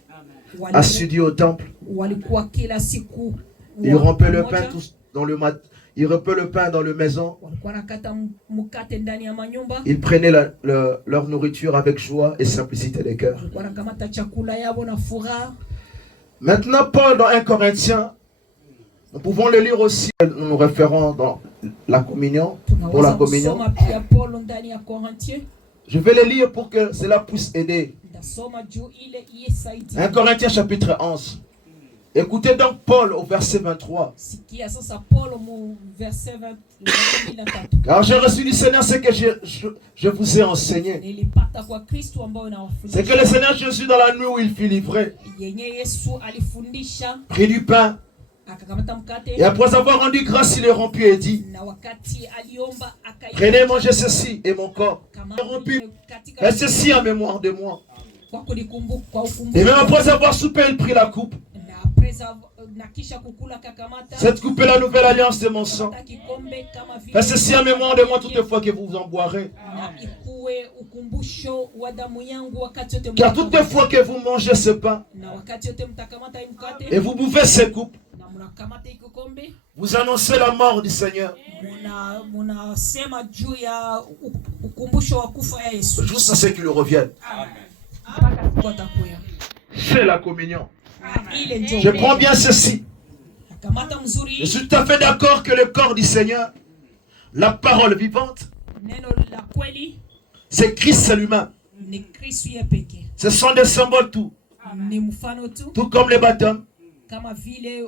assidus au temple. Walikuwa kila siku. Ils rompaient le pain tous dans le mat. Ils rompaient le pain dans le maison. Ils prenaient leur nourriture avec joie et simplicité de cœur. Maintenant, Paul dans 1 Corinthiens, nous pouvons le lire aussi. Nous nous référons dans la communion, pour la communion. Je vais le lire pour que cela puisse aider. 1 Corinthiens chapitre 11. Écoutez donc Paul au verset 23. Car j'ai reçu du Seigneur ce que je vous ai enseigné. C'est que le Seigneur Jésus, dans la nuit où il fut livré, prit du pain, et après avoir rendu grâce, il le rompit et dit: prenez, mangez ceci et mon corps. Il rompit, et ceci en mémoire de moi. Et même après avoir soupé, il prit la coupe. Cette coupe est la nouvelle alliance de mon sang. Faites ceci en mémoire de moi toutefois que vous en boirez. Car toutefois que vous mangez ce pain et vous buvez ces coupes, vous annoncez la mort du Seigneur. Juste à ce qu'il revienne. C'est la communion. Je prends bien ceci. Je suis tout à fait d'accord que le corps du Seigneur, la parole vivante, c'est Christ lui-même. Ce sont des symboles tout. Tout comme le baptême,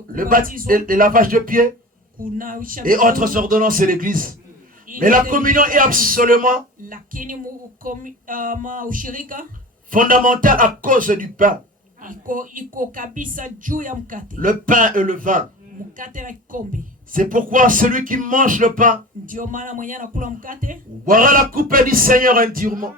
le lavage de pieds et autres ordonnances de l'église. Mais la communion est absolument fondamentale à cause du pain. Le pain et le vin. C'est pourquoi celui qui mange le pain boira la coupe du Seigneur indignement.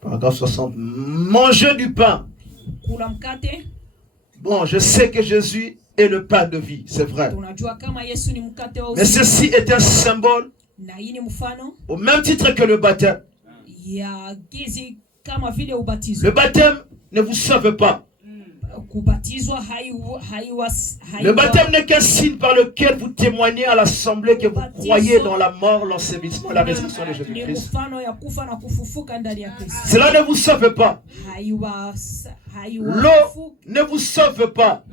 Paragraphe 60. Manger du pain. Bon, je sais que Jésus est le pain de vie, c'est vrai. Mais ceci est un symbole au même titre que le baptême. Le baptême ne vous sauve pas. Le baptême n'est qu'un signe par lequel vous témoignez à l'assemblée que vous croyez dans la mort, l'ensevelissement et la résurrection de Jésus-Christ. Cela ne vous sauve pas. L'eau ne vous sauve pas.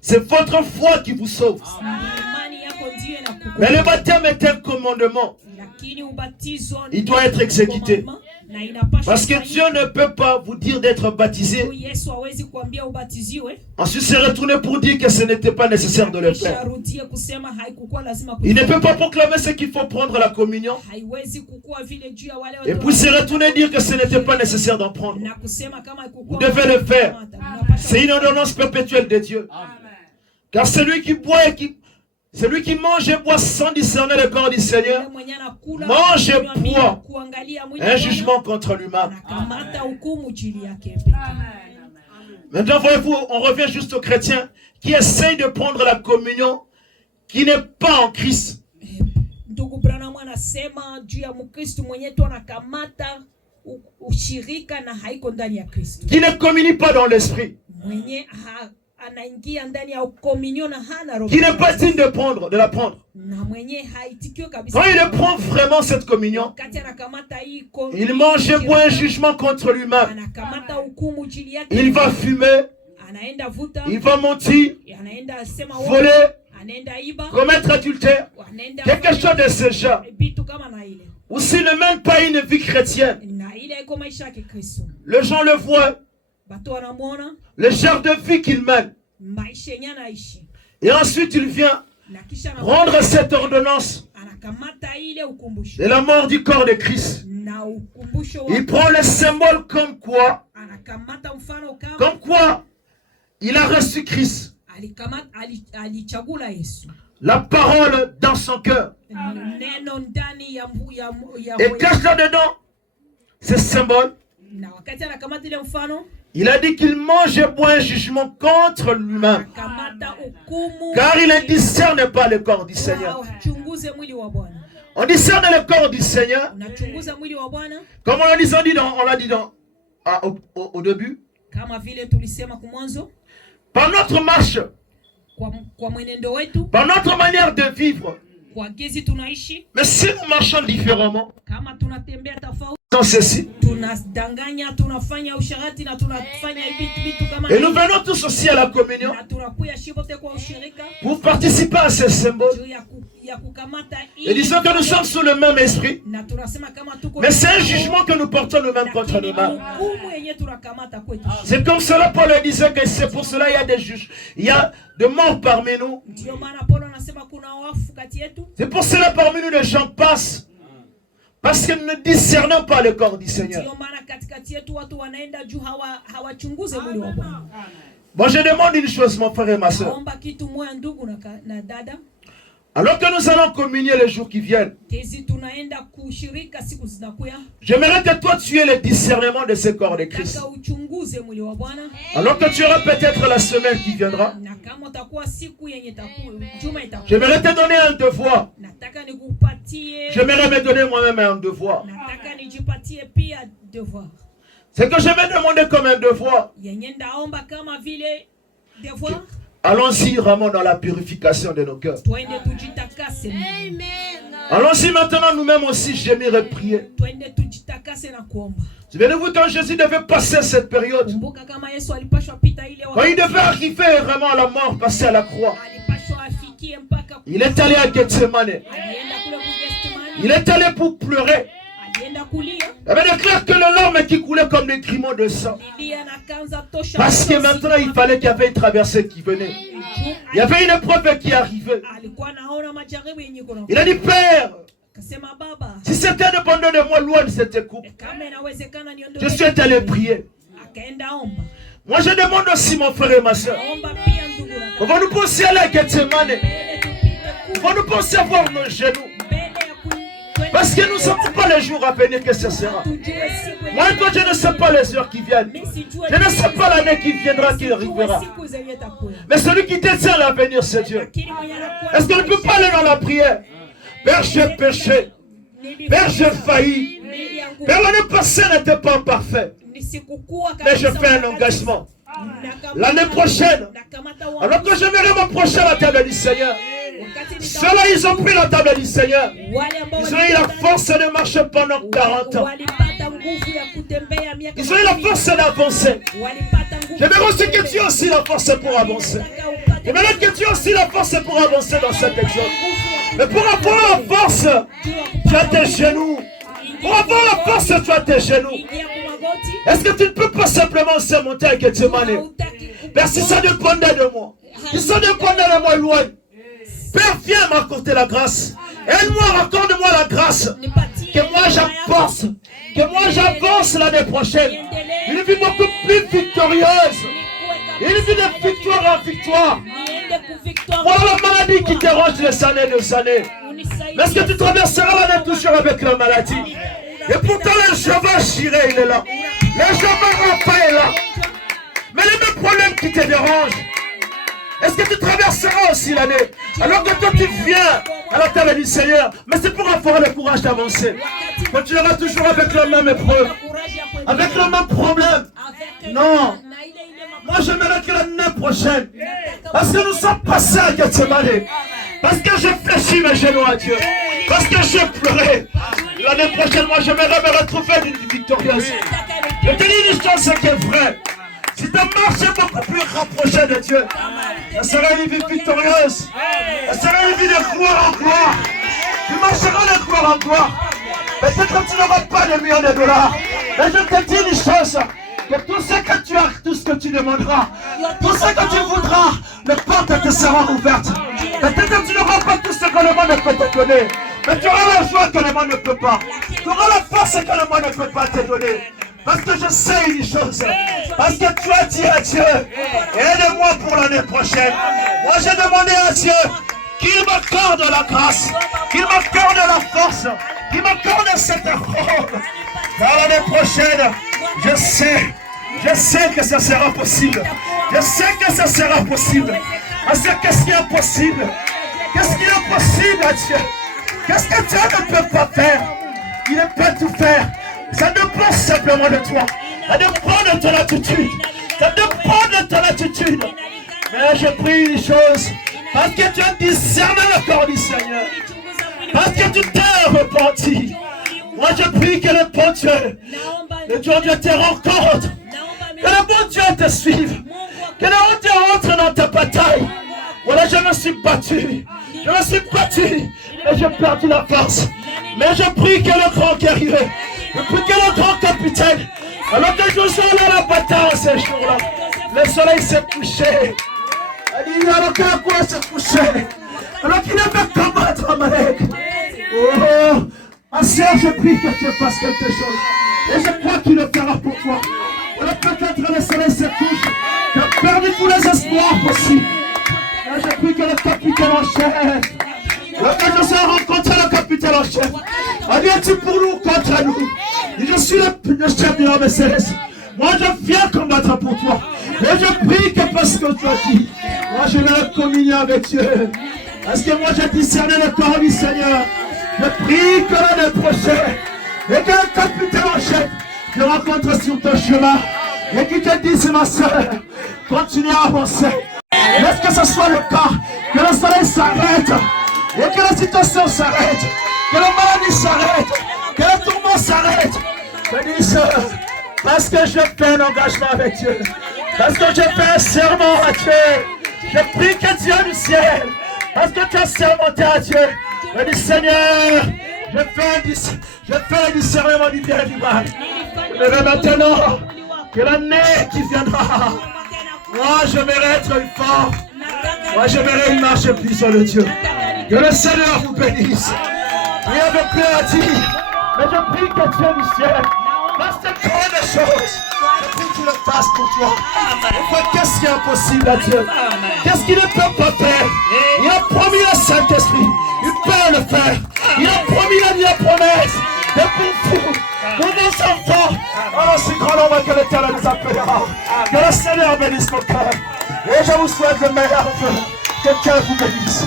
C'est votre foi qui vous sauve. Mais le baptême est un commandement. Il doit être exécuté. Parce que Dieu ne peut pas vous dire d'être baptisé. Ensuite se retourner pour dire que ce n'était pas nécessaire de le faire. Il ne peut pas proclamer ce qu'il faut prendre la communion et puis se retourner dire que ce n'était pas nécessaire d'en prendre. Vous devez le faire. C'est une ordonnance perpétuelle de Dieu. Car celui qui boit et qui Celui qui mange et boit sans discerner le corps du Seigneur, mange et boit un jugement contre lui-même. Maintenant, voyez-vous, on revient juste aux chrétiens qui essayent de prendre la communion qui n'est pas en Christ. Qui ne communie pas dans l'esprit. Qui n'est pas digne de la prendre. Quand il prend vraiment cette communion, il mange et boit un jugement contre lui-même. Il va fumer, il va mentir, voler, commettre adultère, quelque chose de ce genre. Ou s'il ne mène pas une vie chrétienne, les gens le voient, le genre de vie qu'il mène. Et ensuite il vient rendre cette ordonnance de la mort du corps de Christ. Il prend le symbole comme quoi il a reçu Christ. La parole dans son cœur. Et cache là-dedans ce symbole. Il a dit qu'il mange et boit un jugement contre lui-même. Car il ne discerne pas le corps du Seigneur. On discerne le corps du Seigneur. Comme on l'a dit au début. Par notre marche. Par notre manière de vivre. Mais si nous marchons différemment, dans ceci, et nous venons tous aussi à la communion pour participer à ce symbole. Et disons que nous sommes sous le même esprit, mais c'est un jugement que nous portons nous-mêmes contre nous-mêmes. C'est comme cela Paul disait que c'est pour cela il y a des juges, il y a des morts parmi nous. C'est pour cela parmi nous les gens passent. Parce que nous ne discernons pas le corps du Seigneur. Moi je demande une chose mon frère et ma soeur. Alors que nous allons communier les jours qui viennent, j'aimerais que toi tu aies le discernement de ce corps de Christ. Alors que tu auras peut-être la semaine qui viendra, j'aimerais te donner un devoir. J'aimerais me donner moi-même un devoir. C'est que je vais demander comme un devoir. Allons-y vraiment dans la purification de nos cœurs. Allons-y maintenant nous-mêmes aussi gémir et prier. Souvenez-vous quand Jésus devait passer cette période, quand il devait arriver vraiment à la mort, passer à la croix, il est allé à Gethsemane. Il est allé pour pleurer. Il avait déclaré que le larme qui coulait comme des grimauds de sang. Parce que maintenant il fallait qu'il y avait une traversée qui venait. Il y avait une épreuve qui arrivait. Il a dit, Père, si c'était dépendant de moi, loin de cette coupe, je suis allé prier. Moi je demande aussi mon frère et ma soeur, on va nous penser à la Gethsemane. On va nous penser à voir nos genoux. Parce que nous ne savons pas les jours à venir que ce sera. Moi et toi, je ne sais pas les heures qui viennent. Je ne sais pas l'année qui viendra, qui arrivera. Mais celui qui détient l'avenir, c'est Dieu. Est-ce qu'on ne peut pas aller dans la prière? Père, j'ai péché. Père, j'ai failli. Père, l'année passée n'était pas parfait. Mais je fais un engagement. L'année prochaine, alors que je vais m'approcher à la table du Seigneur, ceux-là ils ont pris la table du Seigneur, ils ont eu la force de marcher pendant 40 ans, ils ont eu la force d'avancer. J'aimerais aussi que tu aies aussi la force pour avancer. J'aimerais que tu aies aussi la force pour avancer dans cet exode. Mais pour avoir la force, tu as tes genoux. Pour avoir la force, tu as tes genoux. Est-ce que tu ne peux pas simplement se monter à Gethsemane? Père, si ça dépendait de moi, si ça dépendait de moi loin, Père, viens m'accorder la grâce. Aide-moi, accorde-moi la grâce. Que moi j'avance. Que moi j'avance l'année prochaine. Une vie beaucoup plus victorieuse. Une vie de victoire en victoire. Voilà la maladie qui dérange les années et les années. Mais est-ce que tu traverseras l'année toujours avec la maladie? Et pourtant le Jéhovah Jireh, il est là. Le Jéhovah Rapha est là. Mais les mêmes problèmes qui te dérangent, est-ce que tu traverseras aussi l'année? Alors que toi tu viens à la table du Seigneur, mais c'est pour avoir le courage d'avancer. Continueras toujours avec la même épreuve, avec le même problème. Non. Moi j'aimerais que l'année prochaine, parce que nous sommes passés à Gethsemane, parce que j'ai fléchi mes genoux à Dieu, parce que j'ai pleuré. L'année prochaine, moi j'aimerais me retrouver victorieuse. Je te dis une chose qui est vraie. Si tu marches beaucoup plus rapproché de Dieu, ça sera une vie victorieuse. Ça sera une vie de gloire en gloire. Tu marcheras de gloire en gloire. Peut-être que tu n'auras pas de millions de dollars. Mais je te dis une chose. Que tout ce que tu as, tout ce que tu demanderas, tout ce que tu voudras, les portes te seront ouvertes. Peut-être que tu n'auras pas tout ce que le monde ne peut te donner. Mais tu auras la joie que le monde ne peut pas. Tu auras la force que le monde ne peut pas te donner. Parce que je sais une chose. Parce que tu as dit à Dieu, aide-moi pour l'année prochaine. Moi j'ai demandé à Dieu qu'il m'accorde la grâce, qu'il m'accorde la force, qu'il m'accorde cette robe. Dans l'année prochaine, je sais que ça sera possible. Je sais que ça sera possible. Parce que qu'est-ce qui est possible? Qu'est-ce qui est possible à Dieu? Qu'est-ce que Dieu ne peut pas faire? Il peut tout faire. Ça dépend simplement de toi. Ça dépend de ton attitude. Ça dépend de ton attitude. Mais je prie une chose. Parce que tu as discerné le corps du Seigneur. Parce que tu t'es repenti. Moi je prie que le bon Dieu, le Dieu te rencontre. Que le bon Dieu te suive. Que le bon Dieu entre dans ta bataille. Voilà, je me suis battu. Je me suis battu. Et j'ai perdu la force. Mais je prie que le grand guerrier, je prie que le grand capitaine, alors que je suis allé à la bataille ce jour-là, le soleil s'est couché. Alors que la couleur s'est couchée. Alors qu'il avait combattre Amalek. Oh, ma soeur, je prie que tu fasses quelque chose. Et je crois qu'il le fera pour toi. Alors peut-être le soleil se couche. Tu as perdu tous les espoirs possibles. Et je prie que le capitaine en chef, alors que je suis rencontré le capitaine en chef, viens-tu pour nous contre nous? Et je suis le chef de l'homme céleste. Moi je viens combattre pour toi. Et je prie que parce que tu as dit, moi je vais la communier avec Dieu. Parce que moi j'ai discerné le corps du Seigneur. Je prie que l'année prochaine, et que le capitaine en chef te rencontre sur ton chemin. Et qu'il te dise, ma soeur, continue à avancer. Laisse que ce soit le cas, que le soleil s'arrête, et que la situation s'arrête, que la maladie s'arrête, que le tourment s'arrête. Je dis, parce que je fais un engagement avec Dieu, parce que je fais un serment à Dieu, je prie que Dieu du ciel, parce que tu as sermenté à Dieu, je dis, Seigneur, je fais un discernement du bien et du mal. Mais maintenant, que l'année qui viendra, moi j'aimerais être fort, moi j'aimerais une marche plus sur le Dieu. Que le Seigneur vous bénisse. Rien de plus à dire, mais je prie que Dieu du ciel fasse de grandes choses. Je prie qu'il le fasse pour toi. Et qu'est-ce qui est impossible à Dieu? Qu'est-ce qu'il ne peut pas faire? Il a promis le Saint-Esprit, il peut le faire. Il a promis la promesse. Et pour vous, pour vos enfants, alors c'est grand nombre que l'Éternel nous appellera. Que le Seigneur bénisse mon cœur. Et je vous souhaite le meilleur vœu. Que Dieu vous bénisse.